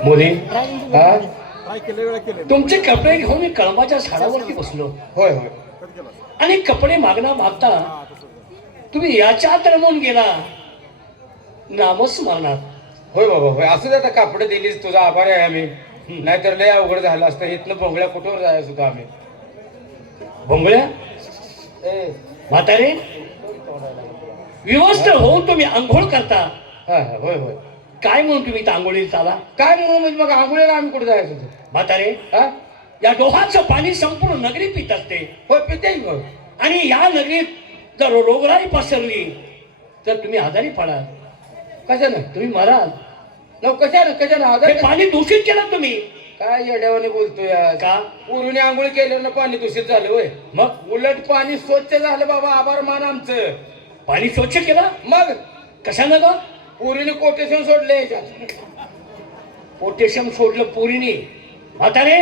मोदी हा? तुमचे कपडे घेऊन मी कळंबाच्या झाडावरती बसलो. होय होय. आणि कपडे मागता तुम्ही याच्यात रमून गेला नामस्मरणात. होय बाबा होय. असं आता कापड दिलीस, तुझा आभार आहे आम्ही. नाहीतर लय अवघड झालं असतं. इथनं भोंगळ्या कुठवर जायचं होतं आम्ही. भोंगळ्या म्हातारे व्यवस्थित होऊन तुम्ही आंघोळ करता. हा होय होय. काय म्हणून तुम्ही इथं आंघोळीला चाला? काय म्हणून म्हणजे मग आंघोळीला आम्ही कुठे जायचं होतं? म्हातारे हा या डोहाचं पाणी संपूर्ण नगरी पित असते. होय पिते मग. आणि या नगरीत जर रोगराई पसरली तर तुम्ही आजारी पडाल. कशानं? तुम्ही मराल. कशानं हे आधार पाणी दूषित केलं तुम्ही. काय येड्यावाने बोलतोय आज? का? पुरुने आंघोळ केल्यानं पाणी दूषित झालं होय. मग उलट पाणी स्वच्छ झालं बाबा. आभार मान आमचं. पाणी स्वच्छ केलं मग कशानं ग? पुरीने कोटेशन सोडले याच्यात. पोटॅशियम सोडलं पोरीने. म्हातारे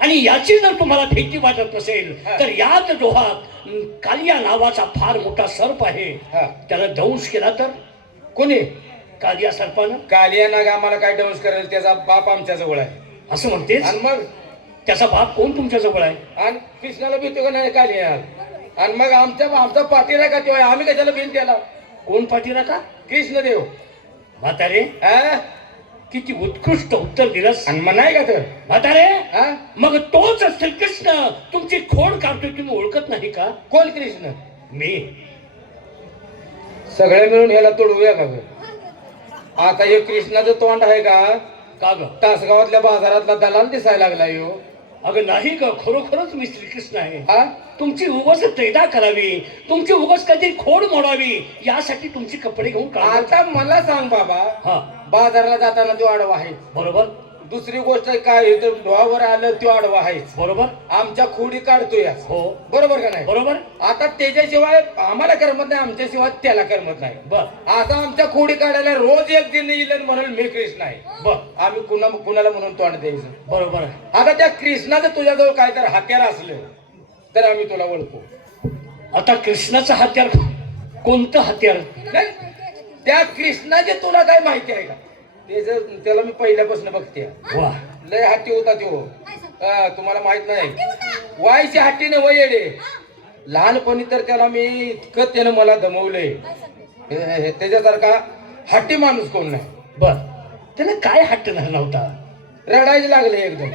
आणि याची जर तुम्हाला भीती वाटत नसेल तर याच डोहात कालिया नावाचा फार मोठा सर्प आहे. हा. त्याला दंश केला तर? कोणी? कालिया सर्पानं. कालिया नाग आम्हाला काय डंस करेल? त्याचा बाप आमच्या जवळ आहे. असं म्हणतेस? आणि मग त्याचा बाप कोण तुमच्या जवळ आहे? आणि कृष्णाला भीतो का नाही कालिया? आणि मग आमचा पाटील आहे का तेव्हा? आम्ही कशाला भीन त्याला? कोण पाठीला का? कृष्णदेव. म्हातारे हा? किती उत्कृष्ट उत्तर दिलंस. आणि मग नाही का तर? म्हातारे हा? मग तोच श्रीकृष्ण तुमची खोड काढतोय, तुम्ही ओळखत नाही का? कोण कृष्ण? मी. सगळे मिळून ह्याला तोडूया का ग? आता हे कृष्णाचं तोंड आहे का? का ग? तासगावातल्या बाजारातला दलाल दिसायला लागला यो. अगं नाही ग, खरोखरच मी श्रीकृष्ण आहे. हा तुमची उगस तैदा करावी, तुमची उगस काहीतरी खोड मोडावी, यासाठी तुमचे कपडे घेऊन काढतो. आता मला सांग बाबा, हा बाजारला जाताना तो आडवा आहे. बरोबर दुसरी गोष्ट काय आहे, तर डोहावर आलं तो आडवा आहे. बरोबर आमच्या खोडी काढतोय हो बरोबर का नाही? बरोबर आता त्याच्याशिवाय आम्हाला करमत नाही, आमच्याशिवाय त्याला करमत नाही. बर आता आमच्या खोडी काढायला रोज एक दिन येईल म्हणून मी कृष्ण आहे. बर आम्ही कुणाला म्हणून तोंड द्यायचं? बरोबर आहे. आता त्या कृष्णाचं तुझ्याजवळ काय तर हत्यार असलं तर आम्ही तुला ओळखू. आता कृष्णाचं हत्यार कोणतं हत्यार? नाही, त्या कृष्णाचे तुला काय माहिती आहे का? त्याला मी पहिल्यापासून बघते. वा लय हट्टी होता तो. तुम्हाला माहित नाही, वायची हट्टी नाही वयडे. लहानपणी तर त्याला मी इतकं त्यानं मला दमवलंय. त्याच्यासारखा हट्टी माणूस कोण नाही. बर त्याला काय हट्ट झाला नव्हता? रडायला लागले एकदम,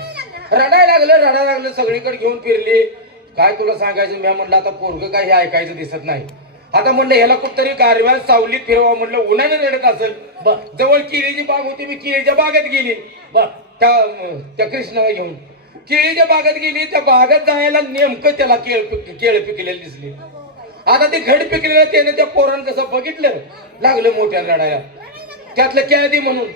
रडायला लागलं सगळीकडे घेऊन फिरली. काय तुला सांगायचं, मी म्हणलं आता पोरग काही ऐकायचं दिसत नाही. आता म्हणलं ह्याला कुठतरी गारव्यात सावलीत फिरवा, म्हणलं उन्हाने रडत असेल. बर जवळ केळीची बाग होती, मी केळीच्या बागेत गेली. बर त्या कृष्णाला घेऊन केळीच्या बागेत गेली. त्या बागेत जायला नेमकं त्याला केळ पिकलेली दिसली. आता ते घड पिकलेलं त्याने त्या पोरानं कसं बघितलं, लागलं मोठ्या लढाया. त्यातलं केळदी म्हणून.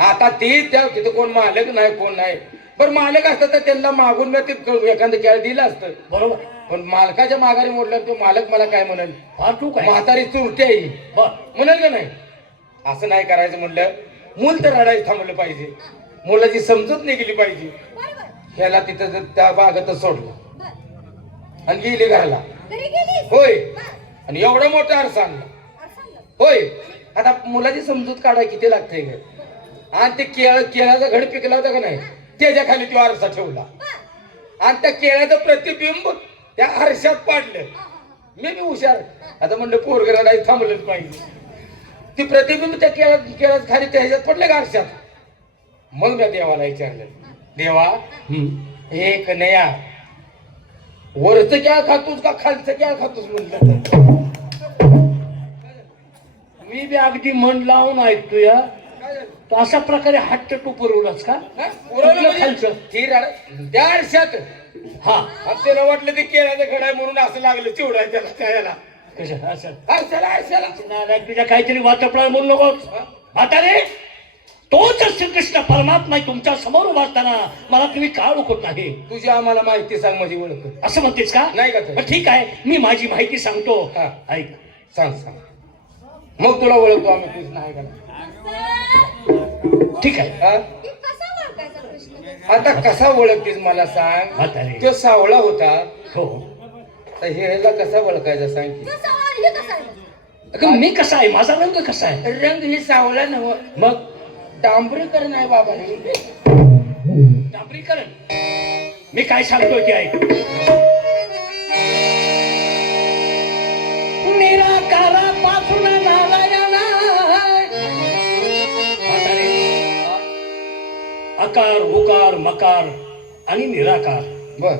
आता ते त्या तिथं कोण मालक नाही, कोण नाही. पण मालक असतं तर त्यांना मागून मी ते एखादं केळ दिलं असतं. बरोबर. पण मालकाच्या माघारी मोडलं, तो मालक मला काय म्हणेल, हा तू काय म्हातारी चुरटी आहे बर म्हणाल का नाही? असं नाही करायचं म्हणलं. मूल तर रडायचं थांबलं पाहिजे, मुलाची समजूत नाही गेली पाहिजे. ह्याला तिथं त्या बागेतच सोडलं आणि गेली घराला. होय, आणि एवढा मोठा आरसा आणला. होय, आता मुलाची समजूत काढाय किती लागते ग. आणि ते केळाचा घड पिकला होता का नाही, त्याच्या खाली तो आरसा ठेवला आणि त्या केळाचं प्रतिबिंब त्या आरशात पाडलं. मी बी हुशार, आता म्हणलं पोरग रडायचं थांबलंच पाहिजे. ती प्रतिबिंब त्या केळात खाली त्या ह्याच्यात पडलं का आरशात. मग मी देवाला विचारलं, देवा हे कन्हैया वरचं क्या खातोस का खालचं क्या खातोस म्हणलं. मी बी अगदी मन लावून ऐकतो या. तो अशा प्रकारे हट्ट तू पुरवलास का? कुठलं खालचं? ती त्या आरशात. हा त्याला वाटलं ते केळाचं घड आहे म्हणून असं लागलं चिवडाय त्याला त्याला. कसं असं आरशाला आरशाला नालायक, तुझ्या काहीतरी वाटपळा म्हणू नकोस. म्हातारे, तोच श्रीकृष्ण परमात्मा तुमच्या समोर उभा असताना मला तुम्ही का ओळखत नाही? तुझी आम्हाला माहिती सांग, माझी ओळख. असं म्हणतेस का? नाही का तर? मग ठीक आहे, मी माझी माहिती सांगतो. हा. ऐक, सांग सांग, मग तुला ओळखतो आम्ही कृष्ण आहे का नाही. ठीक आहे. हा? आता कसा ओळखतेस मला सांग. म्हातारे, तो सावळा होता, हो. तर ह्याला कसा ओळखायचा सांग की. अगं मी कसा आहे, माझा रंग कसा आहे? रंग ही सावळा नव, मग डांबरीकर नाही बाबा. डांबरीकरण. मी काय सांगतोय ते ऐक. निराकारापासून नारायण म्हातारे, आकार उकार मकार आणि निराकार बर,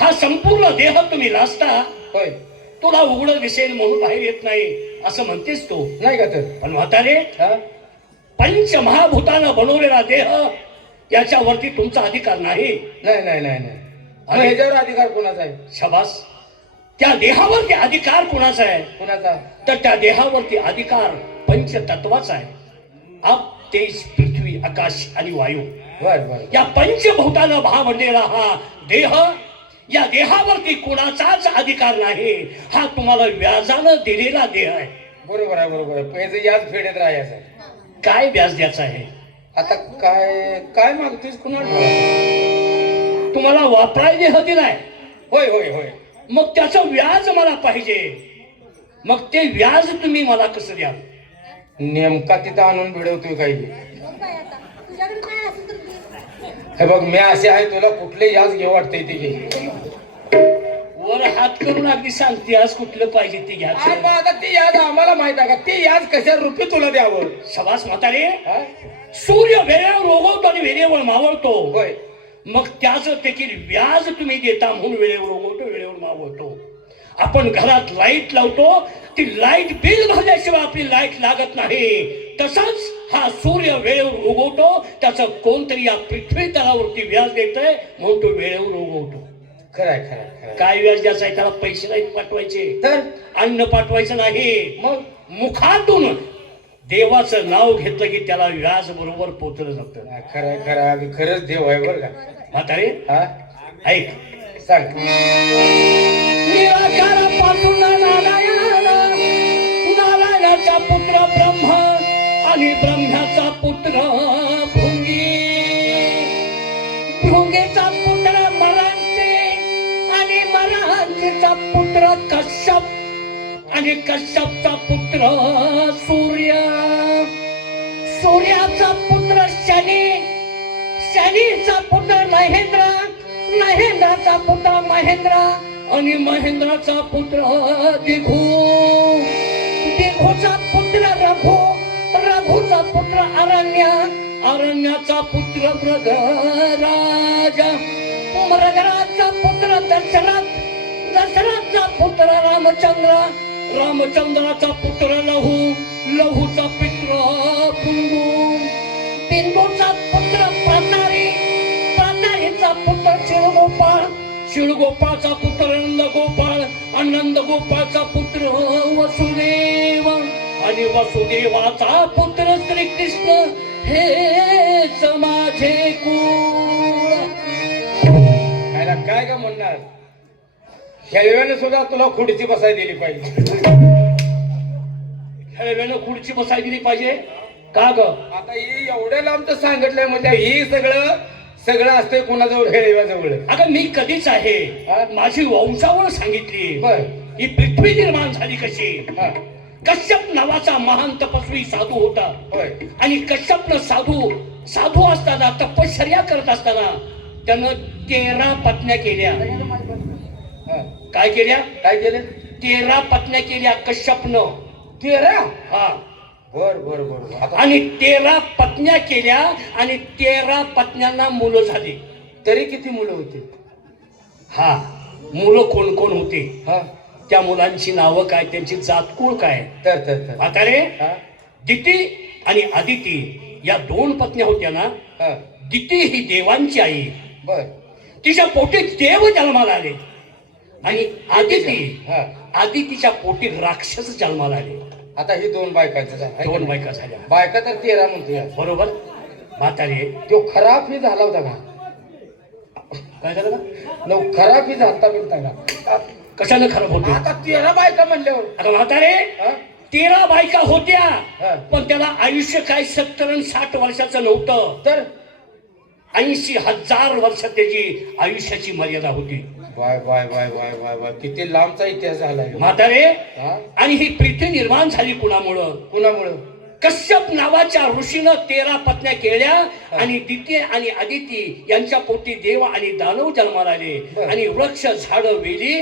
हा संपूर्ण देह तुम्ही लाजता. होय, तुला उघड दिसेल म्हणून बाहेर येत नाही असं म्हणतेस तू. नाही का तर? पण म्हातारे, हा? पंचमहाभूतानं बनवलेला देह याच्यावरती तुमचा अधिकार नाही. नाही नाही नाही नाही. मग ह्याच्यावर अधिकार कोणाचा आहे? शाबास. त्या देहावरती अधिकार कोणाचा आहे? कोणाचा? तर त्या देहावरती अधिकार पंचतत्वाचा आहे. आप, तेज, पृथ्वी, आकाश आणि वायू बर बर. या पंचभूतानं भावलेला हा देह, या देहावरती कोणाचाच अधिकार नाही. हा तुम्हाला व्याजानं दिलेला देह आहे. बरोबर आहे, बरोबर आहे. पैसे याच फेडेत राहायचं. काय व्याज द्यायचं आहे? आता काय काय मागतोयस कुणाला? तुम्हाला वापराय देह दिलाय, होय होय होय. मग त्याचं व्याज मला पाहिजे. मग ते व्याज तुम्ही मला कसं द्याल? नेमका तिथं आणून भिडवतोय काही. हे बघ, मी असे आहे, तुला कुठले याच घेऊ वाटतंय ते घे. वर हात करून अगदी सांगते आज कुठलं पाहिजे ते घ्या. मग आता ती याद आम्हाला माहित आहे का? ती याद कशा रुपये तुला द्यावं? शबास म्हातारे, हा? सूर्य वेळेवर उगवतो आणि वेळेवर मावळतो. होय. मग त्याच देखील व्याज तुम्ही देता म्हणून वेळेवर उगवतो, वेळेवर मावळतो. आपण घरात लाईट लावतो, ती लाईट बिल भरल्याशिवाय आपली लाईट लागत नाही. तसाच हा सूर्य वेळेवर उगवतो, त्याचं कोणतरी या पृथ्वी तलावरती व्याज देतंय म्हणून तो वेळेवर उगवतो. खरंय खरंय खरंय. काय व्याज द्यायचा आहे? त्याला पैसे नाही पाठवायचे, तर अन्न पाठवायचं नाही. मग मुखातून देवाचं नाव घेतलं की त्याला व्याज बरोबर पोचलं जातं. खरंय खरंय. आम्ही खरंच देव आहे बरं का. म्हातारे हा ऐक, सांग. निराकारापासून नारायण, नारायणाचा पुत्र ब्रह्मा आणि ब्रह्म्याचा पुत्र भृंगी, भृंगीचा पुत्र मरांचे आणि मरांचेचा पुत्र कश्यप आणि कश्यपचा पुत्र सूर्य, सूर्याचा पुत्र शनी, शनीचा पुत्र महेंद्र, महेंद्राचा पुत्र महेंद्र आणि महेंद्राचा पुत्र दिघू, दिघूचा पुत्र रघु, रघुचा पुत्र अरण्य, अरण्याचा पुत्र मृगराज, मृगराजचा पुत्र दशरथ, दशरथचा पुत्र रामचंद्र, रामचंद्राचा पुत्र लहू, लहूचा पुत्र बिंदू, बिंदूचा पुत्र पातारी, पातारीचा पुत्र शिळगोपाळ, शिळगोपाळचा पुत्र नंदगोपाळ आणि नंदगोपाळचा पुत्र वसुदेव आणि वसुदेवाचा पुत्र श्रीकृष्ण. हेच माझे कुळ. काय का म्हणणार? खेळव्याने सुद्धा तुला खुर्ची बसाय दिली पाहिजे. खेळव्यानं खुर्ची बसाय दिली पाहिजे का ग? आता ही एवढ्या लांब तर सांगितलंय म्हणजे ही सगळं सगळं असतंय कोणाजवळ? खेळव्याजवळ. अगं मी कधीच आहे, माझी वंशावळ सांगितली. बर. ही पृथ्वी निर्माण झाली कशी? हा. कश्यप नावाचा महान तपस्वी साधू होता होय. आणि कश्यपनं साधू असताना, तपश्चर्या करत असताना त्यानं 13 पत्न्या केल्या. हा. काय केल्या? काय केलं? 13 पत्न्या केल्या कश्यपनं. 13? हा. बर बर बर. आता आणि 13 पत्न्या केल्या आणि 13 पत्न्यांना मुलं झाली. तरी किती मुलं होती? हा. मुलं कोण कोण होते? हा. त्या मुलांची नावं काय, त्यांची जातकुळ काय? तर म्हातारे, हा. दिती आणि आदिती या 2 पत्न्या होत्या ना. हा. दिती ही देवांची आई, बर. तिच्या पोटी देव जन्माला आले आणि आदिती, हा. आदितीच्या पोटी राक्षस जन्माला आले. आता ही 2 बायकांचं झालं. 2 बायका झाल्या. बायका तर 13 म्हणतो यार. बरोबर. म्हातारे, तो खराब ही झाला होता का? काय झालं का? खराब ही झालता म्हणता का? कशानं खराब होते? आता 13 बायका म्हणल्यावर. आता म्हातारे, हा? 13 बायका होत्या हा. पण त्याला आयुष्य काय 70 आणि 60 वर्षाचं नव्हतं. तर 80,000 वर्ष त्याची आयुष्याची मर्यादा होती. Bye bye bye bye bye bye. किती लांबचा इतिहास झाला ह्यो. म्हातारे, हा? आणि ही पृथ्वी निर्माण झाली कुणामुळं? कुणामुळं? कश्यप नावाच्या ऋषीनं 13 पत्न्या केल्या आणि दिती आणि आदिती यांच्या पोटी देव आणि दानव जन्माला आले. बर. आणि वृक्ष, झाड, वेली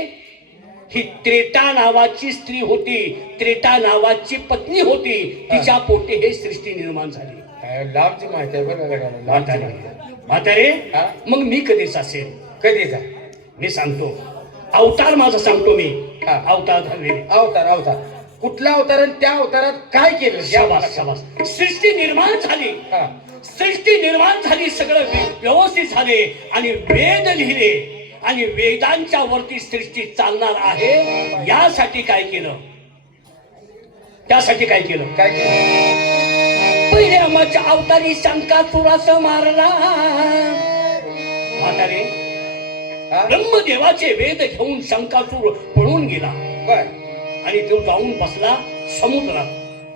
ही त्रेता नावाची स्त्री होती, त्रेता नावाची पत्नी होती, तिच्या पोटी हे सृष्टी निर्माण झाली. काय लांबची माहिती आहे बरं का? लांबची माहिती आहे. म्हातारे, हा? मग मी कधीच असेल? कधीचा? मी सांगतो, अवतार माझा सांगतो मी. हा. अवतार धरले. अवतार. कुठला अवतार आणि त्या अवतारात काय केलं? शाबास शाबास. सृष्टी निर्माण झाली. हा. सृष्टी निर्माण झाली, सगळं व्यवस्थित झाले आणि वेद लिहिले आणि वेदांच्या वरती सृष्टी चालणार आहे. यासाठी काय केलं? त्यासाठी काय केलं? काय केलं? पहिल्या आमच्या अवतारी शंकासुरास मारला. म्हातारे, हा? ब्रह्मदेवाचे वेद घेऊन शंकासुर पळून गेला बर. आणि तो जाऊन बसला समुद्रात.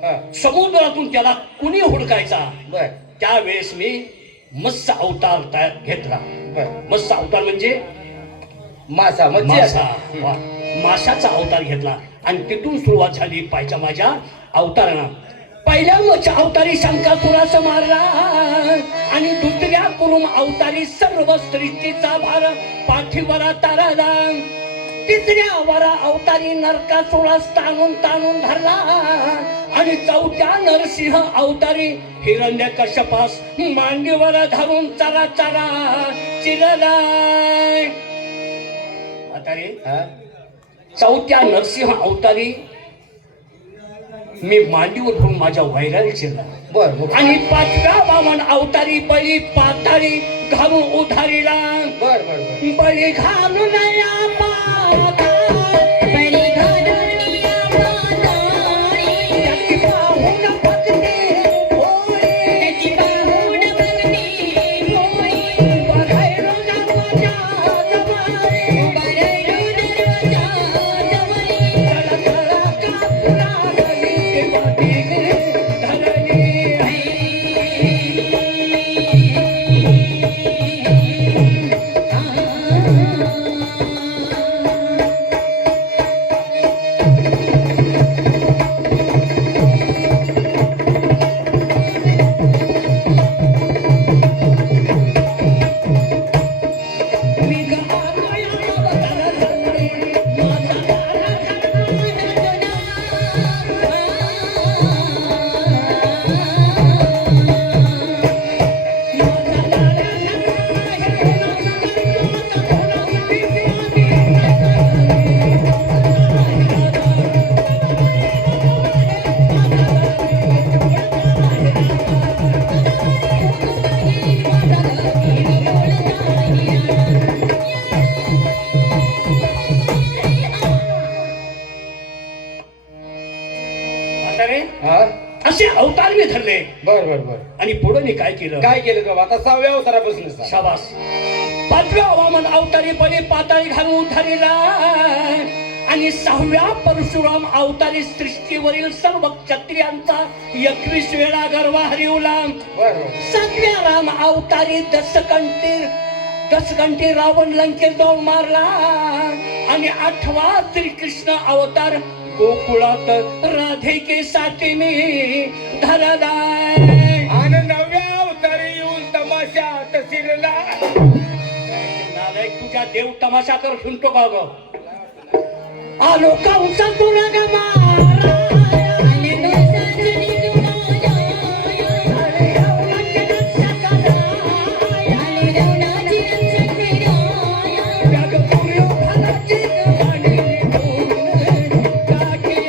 हा. समुद्रातून त्याला कुणी हुडकायचा? बर त्यावेळेस मी मत्स्य अवतार घेतला. बर. मत्स्य अवतार म्हणजे मासा मच्छी मासा. असा. वा. माशाचा अवतार घेतला आणि तिथून सुरुवात झाली पायच्या माझ्या अवतारांना. पहिल्या मत्स्य अवतारी शंकासुरास मारला आणि दुसऱ्या कुरुम अवतारी सर्व सृष्टीचा भार पाठीवर तारला. तिसऱ्या वरा अवतारी नरकासुरास ताणून ताणून धरला आणि चौथ्या नरसिंह अवतारी हिरण्यकश्यपास मांडीवर धरून चरा चरा चिरलाय. म्हातारे, हा? चौथ्या नरसिंह अवतारी मी मांडीवर घेऊन माझ्या वैराला शिरला. बर आणि 5व्या वामन अवतारी बळी पाताळी घालून उधारीला. बर बर बर बळी घालून या पाताळी, बळी घालून या पाताळी, त्याची पाहून भक्ती भोळी, त्याची पाहून भक्ती भोळी, उभा राहिलो दरवाजा जवळ, उभा राहिलो दरवाजा जवळ, तळतळा कापुरा गली वाटी धरणी. मी गालोय अवतार धरणी, माझा दारा म्हातारे, हा असे अवतार मी धरले. बर बर बर आणि पुढे मी काय केलं? काय केलं बाबा आता 6व्या अवतारापासून सांग. शाबास. 5व्या वामन अवतारी बळी पाताळी घालून उधारीला. आणि 6व्या परशुराम अवतारी सृष्टीवरील सर्व क्षत्रियांचा 21 वेळा गर्व हरिवला. बर बर 7व्या राम अवतारी दसगंटी रावण लंकेत जाऊन मारला. आणि 8वा श्रीकृष्ण अवतार गोकुळात राधेके साठी मी धरला. आणि 9व्या अवतारी येऊन तमाशात शिरला. नालायक, तुझ्या देव तमाशा कर सुनतो का ग? आलो कंसा तुला ग मारा. आले कंसाचनी तुम्हाला, आले रावणाची रक्षा कराया. आले रावणाची रक्षा कराया, जग दुर्योधनाची गाणी निघून टाके.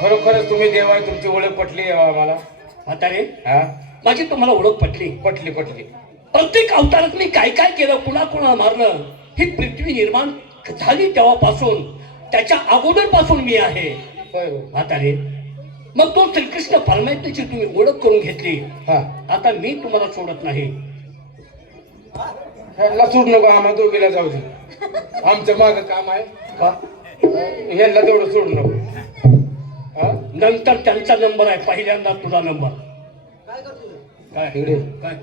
खरोखरच तुम्ही देव आहे. तुमची ओळख पटली आम्हाला. म्हातारे, हा माझी तुम्हाला ओळख पटली. पटली पटली. प्रत्येक अवतारात मी काय काय केलं, कुणाला मारलं, ही पृथ्वी निर्माण झाली तेव्हापासून, त्याच्या अगोदर पासून मी आहे. होय होय म्हातारे, मग तो श्रीकृष्ण परमात्म्याची तुम्ही ओळख करून घेतली. हा आता मी तुम्हाला सोडत नाही. ह्यांना सोड नको, आम्हाला दोघीला जाऊ दे. आमच्या माग काम आहे. का? ह्यांना तेवढं सोड नको. हा नंतर त्यांचा नंबर आहे, पहिल्यांदा तुझा नंबर. काय इकडे काय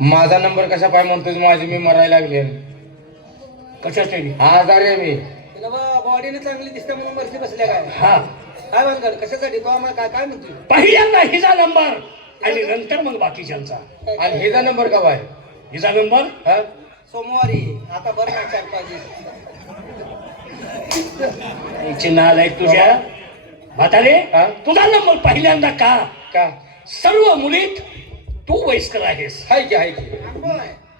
माझा नंबर कशा पाय म्हणतोय? माझी मी मरायला लागले. कशासाठी? आजारी आहे मी. तुला बॉडीने चांगली दिसते म्हणून मरती बसल्या काय? हा, काय भानगड कशासाठी तो आम्हाला काय काय म्हणतोय? पहिल्यांदा हिचा नंबर आणि नंतर मग बाकीच्यांचा. आणि हिचा नंबर का बाय? हिचा नंबर हा? सोमवारी आता बरं ना 4-5 दिवस. नाल आहे तुझ्या म्हातारे. हा? तुझा नंबर पहिल्यांदा का? का? सर्व मुलीत तू वयस्कर आहेस. हाय की.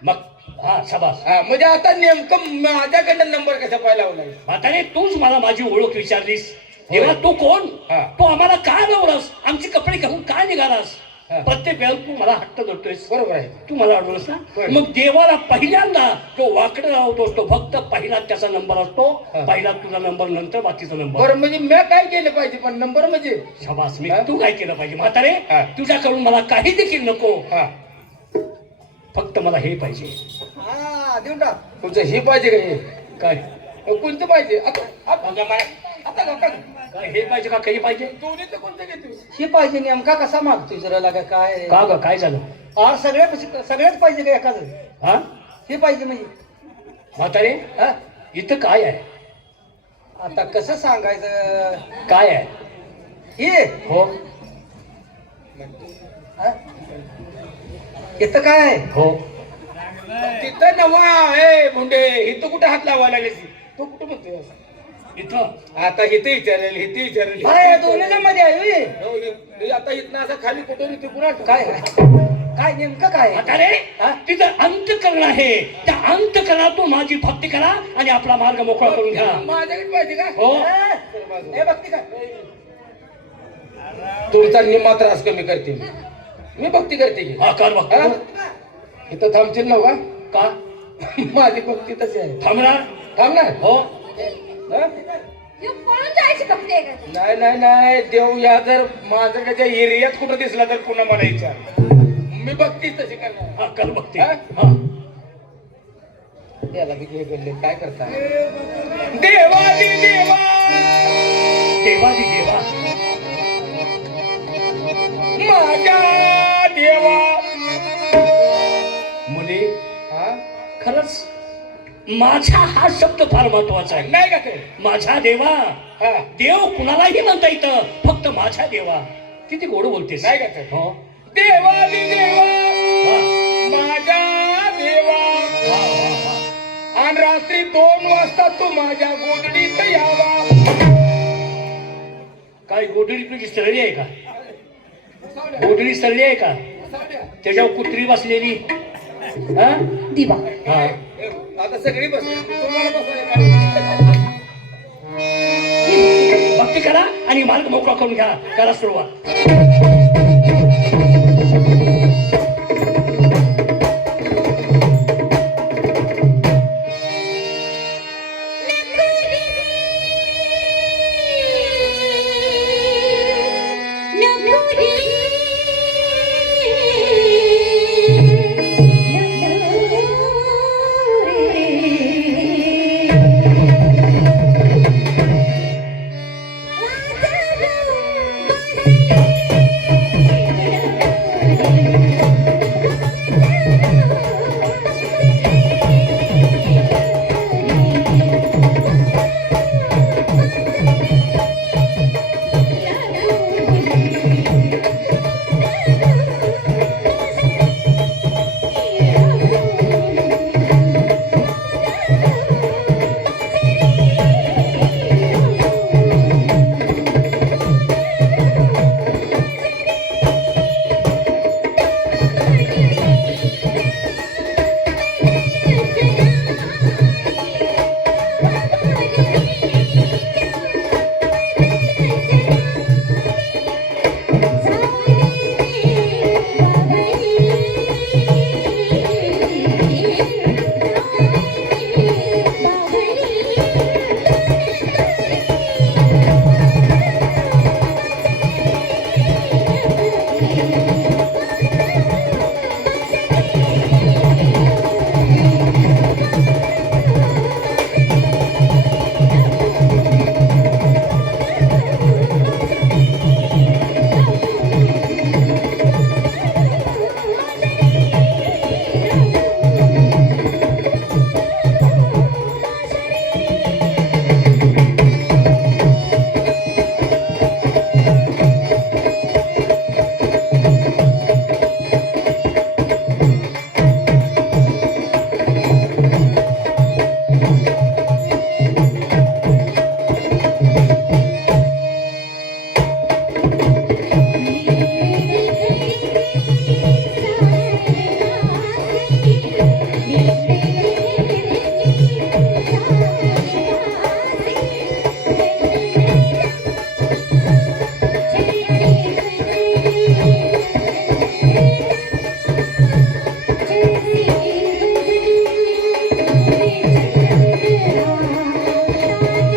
मग हा शाबास. हा, म्हणजे आता नेमकं माझ्याकडनं नंबर कसा पाहिला लावलाय? म्हातारे तूच मला माझी ओळख विचारलीस तेव्हा तू कोण? हा. तू आम्हाला का लावलास? आमचे कपडे घेऊन का निघालास? हा. प्रत्येक वेळेला तू मला हट्ट धरतोयस. बरोबर आहे. तू मला अडवलंस ना. होय. मग देवाला पहिल्यांदा तो वाकडं लावतोस, तो फक्त पहिला त्याचा नंबर असतो. हा. पहिला तुझा नंबर, नंतर बाकीचा नंबर. बरं म्हणजे मी काय केलं पाहिजे पण नंबर म्हणजे? शाबास. मी हा? तू काय केलं पाहिजे म्हातारे? हा. तुझ्याकडून मला काही देखील नको. हा, फक्त मला हे पाहिजे. हा देऊन टाक. तुमचं हे पाहिजे का हे? काय कोणतं पाहिजे? आता काय हे पाहिजे का काही पाहिजे? दोन्हीचं कोणतं घेतोस? ही पाहिजे नेमका कसा मागतोय जरा लागा काय? का ग काय झालं? सगळ्याच पाहिजे का एखादं? हा हे पाहिजे म्हणजे म्हातारे हा? इथं काय आहे? आता कसं सांगायचं? काय आहे? हे हो हा? इथं काय आहे? हो तिथं नवा आहे मुंडे. इथं कुठे हात लावायला लागले? तू कुठं म्हणतोय? इथं आता इथे विचारेल, इथे विचारेल. हाय, दोन्हीच्या मध्ये आहे होय? हो, आता इथनं असं खाली कुठं इथे कुणा काय काय नेमकं काय? म्हातारे हा? तिथं अंतकरण आहे. त्या अंतकरणातून माझी भक्ती करा आणि आपला मार्ग मोकळा करून घ्या. माझ्याकडे पाहिजे का? हो हे भक्ती काय? तुमचा निम्मा त्रास कमी करते मी. मी भक्ती करते की. हा कर भक्ती. हा? इथं थांबतील ना का माझी भक्ती तशी आहे. थांबणार? थांबणार? हो हा? पळून जायची भक्ती आहे का? नाही देव या जर माझं त्याच्या एरियात कुठं दिसला तर पुन्हा मला विचार. मी भक्तीच तशी करणार. हा कर भक्ती. हा? हा त्याला बी हे बोलले काय करता? देवादी देवा देवादी देवा माझ्या देवा. मुली हा? खरंच माझा हा शब्द फार महत्वाचा आहे. नाही का ते? माझा देवा. हा. देव कुणालाही म्हणता येतं, फक्त माझा देवा. किती गोड बोलतेस. नाही का ते? हो देवादी देवा वा माझ्या देवा. वा वा वा. आणि रात्री 2 वाजता तू माझ्या गोदडीत यावा. काय गोधडी तुझी सरळी आहे का? गोधडी सरळी आहे का? त्याच्यावर कुत्री बसलेली. हा दिवा. हा आता सगळी बसली तुम्हाला बसायला. भक्ती करा आणि मार्ग मोकळा करून घ्या. करा सुरुवात. Thank you.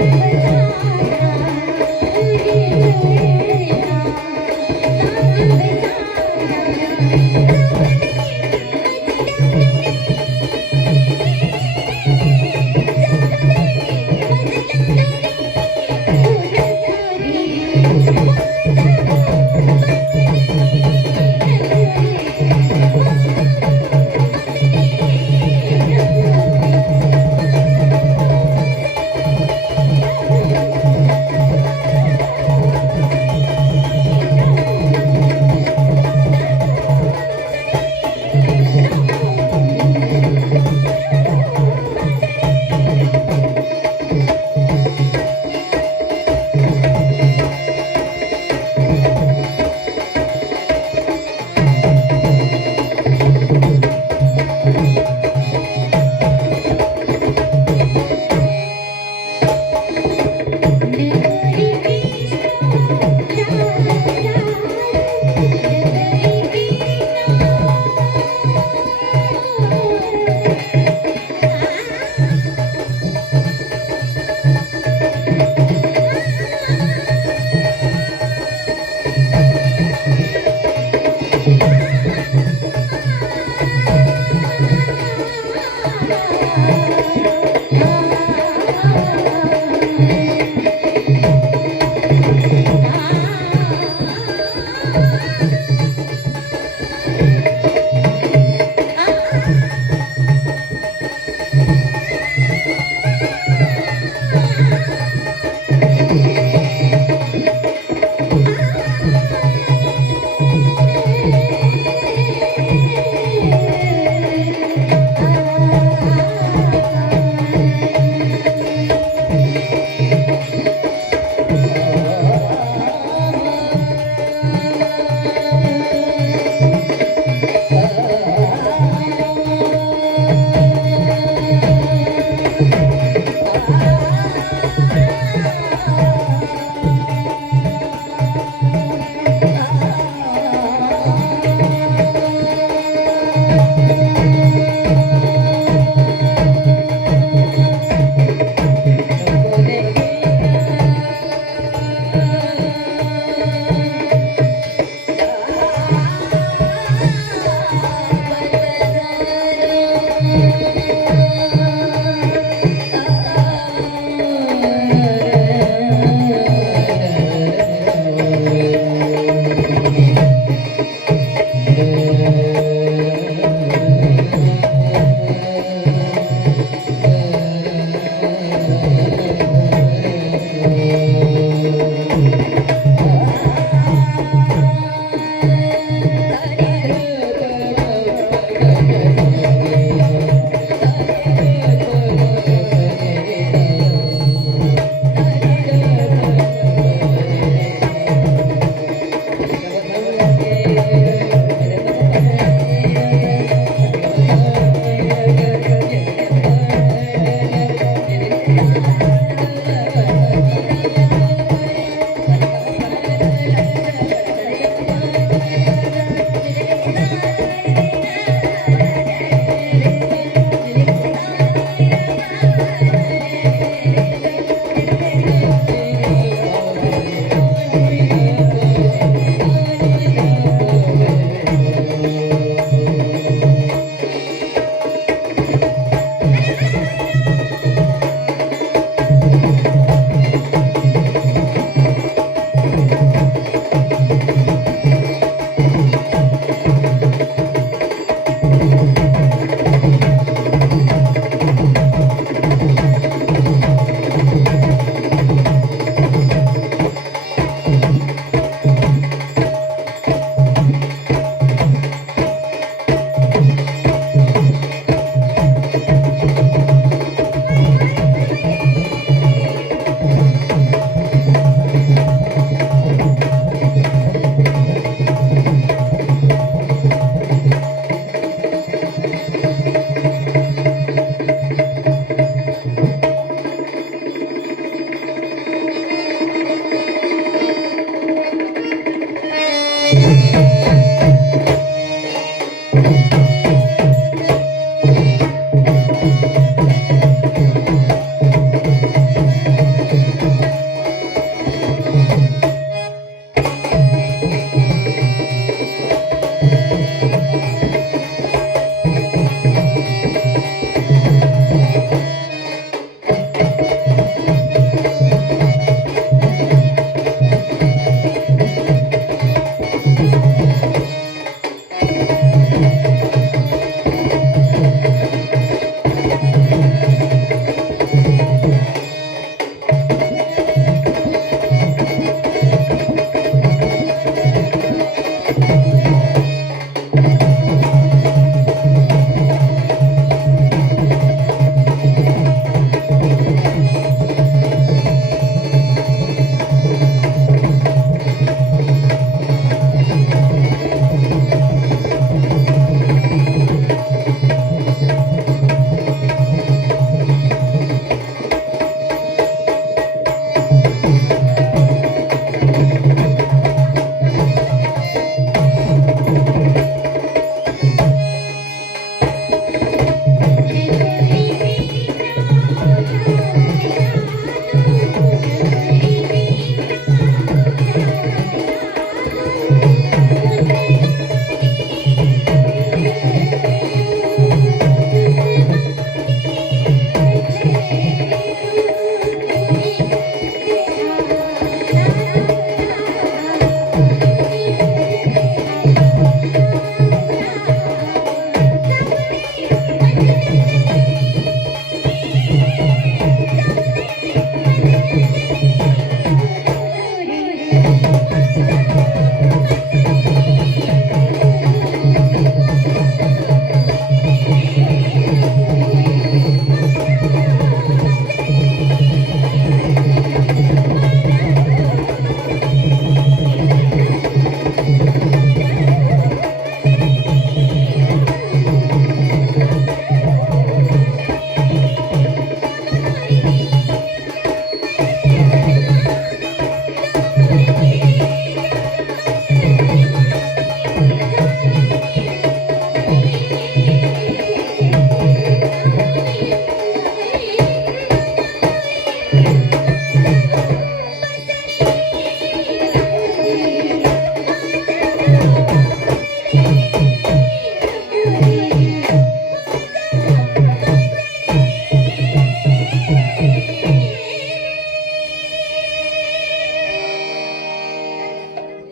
Ah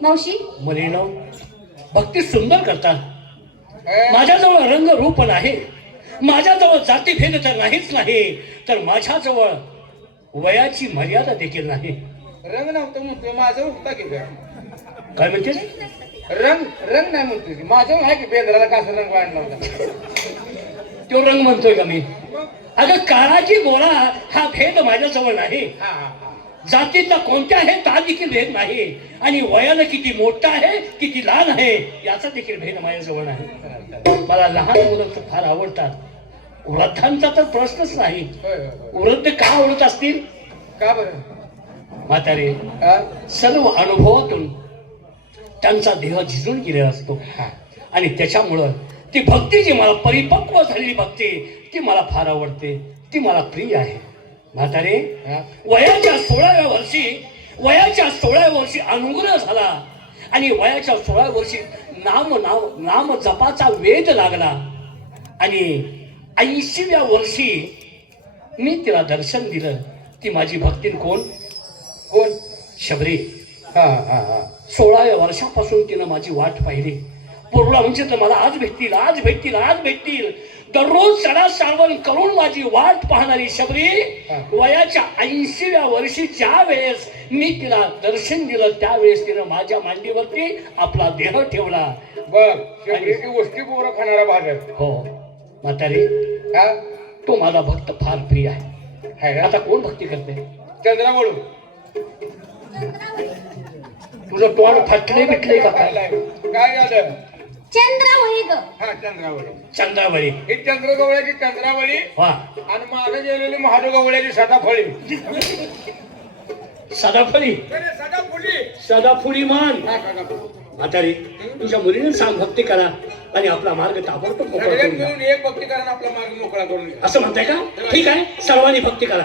मावशी मुलीनो भक्ती सुंदर करतात. माझ्याजवळ रंग रूप आहे, माझ्याजवळ जातीभेद तर नाहीच नाही, तर माझ्याजवळ वयाची मर्यादा देखील नाही. रंग नव्हतं म्हणतोय माझं होता की काय? काय म्हणतेस? रंग रंग नाही म्हणतोय की. माझं आहे की बेंद्राला कसा रंग वाढला होता? तो रंग म्हणतोय का मी? अगं काळाची गोरा हा भेद माझ्याजवळ नाही, हा, हा, हा. जातीचा कोणत्या आहे ता देखील भेद नाही, आणि वयानं किती मोठा आहे किती लहान आहे याचा देखील भेद माझ्याजवळ नाही. मला लहान मुलं तर फार आवडतात, वृद्धांचा तर प्रश्नच नाही. होय, होय, होय. वृद्ध का आवडत असतील? का बरं? म्हातारे हा? सर्व अनुभवातून त्यांचा देह झिजून गेलेला असतो, आणि त्याच्यामुळं ती भक्ती जी मला परिपक्व झालेली भक्ती ती मला फार आवडते, ती मला प्रिय आहे. म्हातारे हा? वयाच्या 16व्या वर्षी अनुग्रह झाला, आणि वयाच्या 16व्या वर्षी नाम जपाचा वेद लागला, आणि 80व्या वर्षी मी तिला दर्शन दिलं. ती माझी भक्तीन कोण? शबरी. हा, हा, हा. 16व्या वर्षापासून तिनं माझी वाट पाहिली. पूर्वला म्हणजे तर मला आज भेटतील, आज भेटतील, आज भेटतील, दररोज सडा सारवण करून माझी वाट पाहणारी शबरी वयाच्या 80व्या वर्षी ज्या वेळेस मी तिला दर्शन दिलं त्यावेळेस तिनं माझ्या मांडीवरती आपला देह ठेवला. बघ शेवटी गोष्टी पोरं खाणारा भाग आहे. हो म्हातारे, हा? तो माझा भक्त फार प्रिय आहे. आहे ना? आता कोण भक्ती करते? चंद्रा बोलू. तुझं तोंड फाटले बिटले का काय? काय झालं? चंद्रावळी ग. हा, चंद्रावळी. चंद्रावळी. ही चंद्रगवळ्याची चंद्रावळी वा, आणि मागे गेलेली महादेवगवळ्याची सदाफळी. सदाफळी. सदाफुली. सदाफुली मान. हा, सदाफुली. म्हातारी, तुझ्या मुलीने सांग भक्ती करा आणि आपला मार्ग ताबडतोब मोकळा सगळे करून द्या. मिळून एक भक्ती करायला आपला मार्ग मोकळा करून घ्या. असं म्हणताय का? ठीक आहे, सर्वांनी भक्ती करा.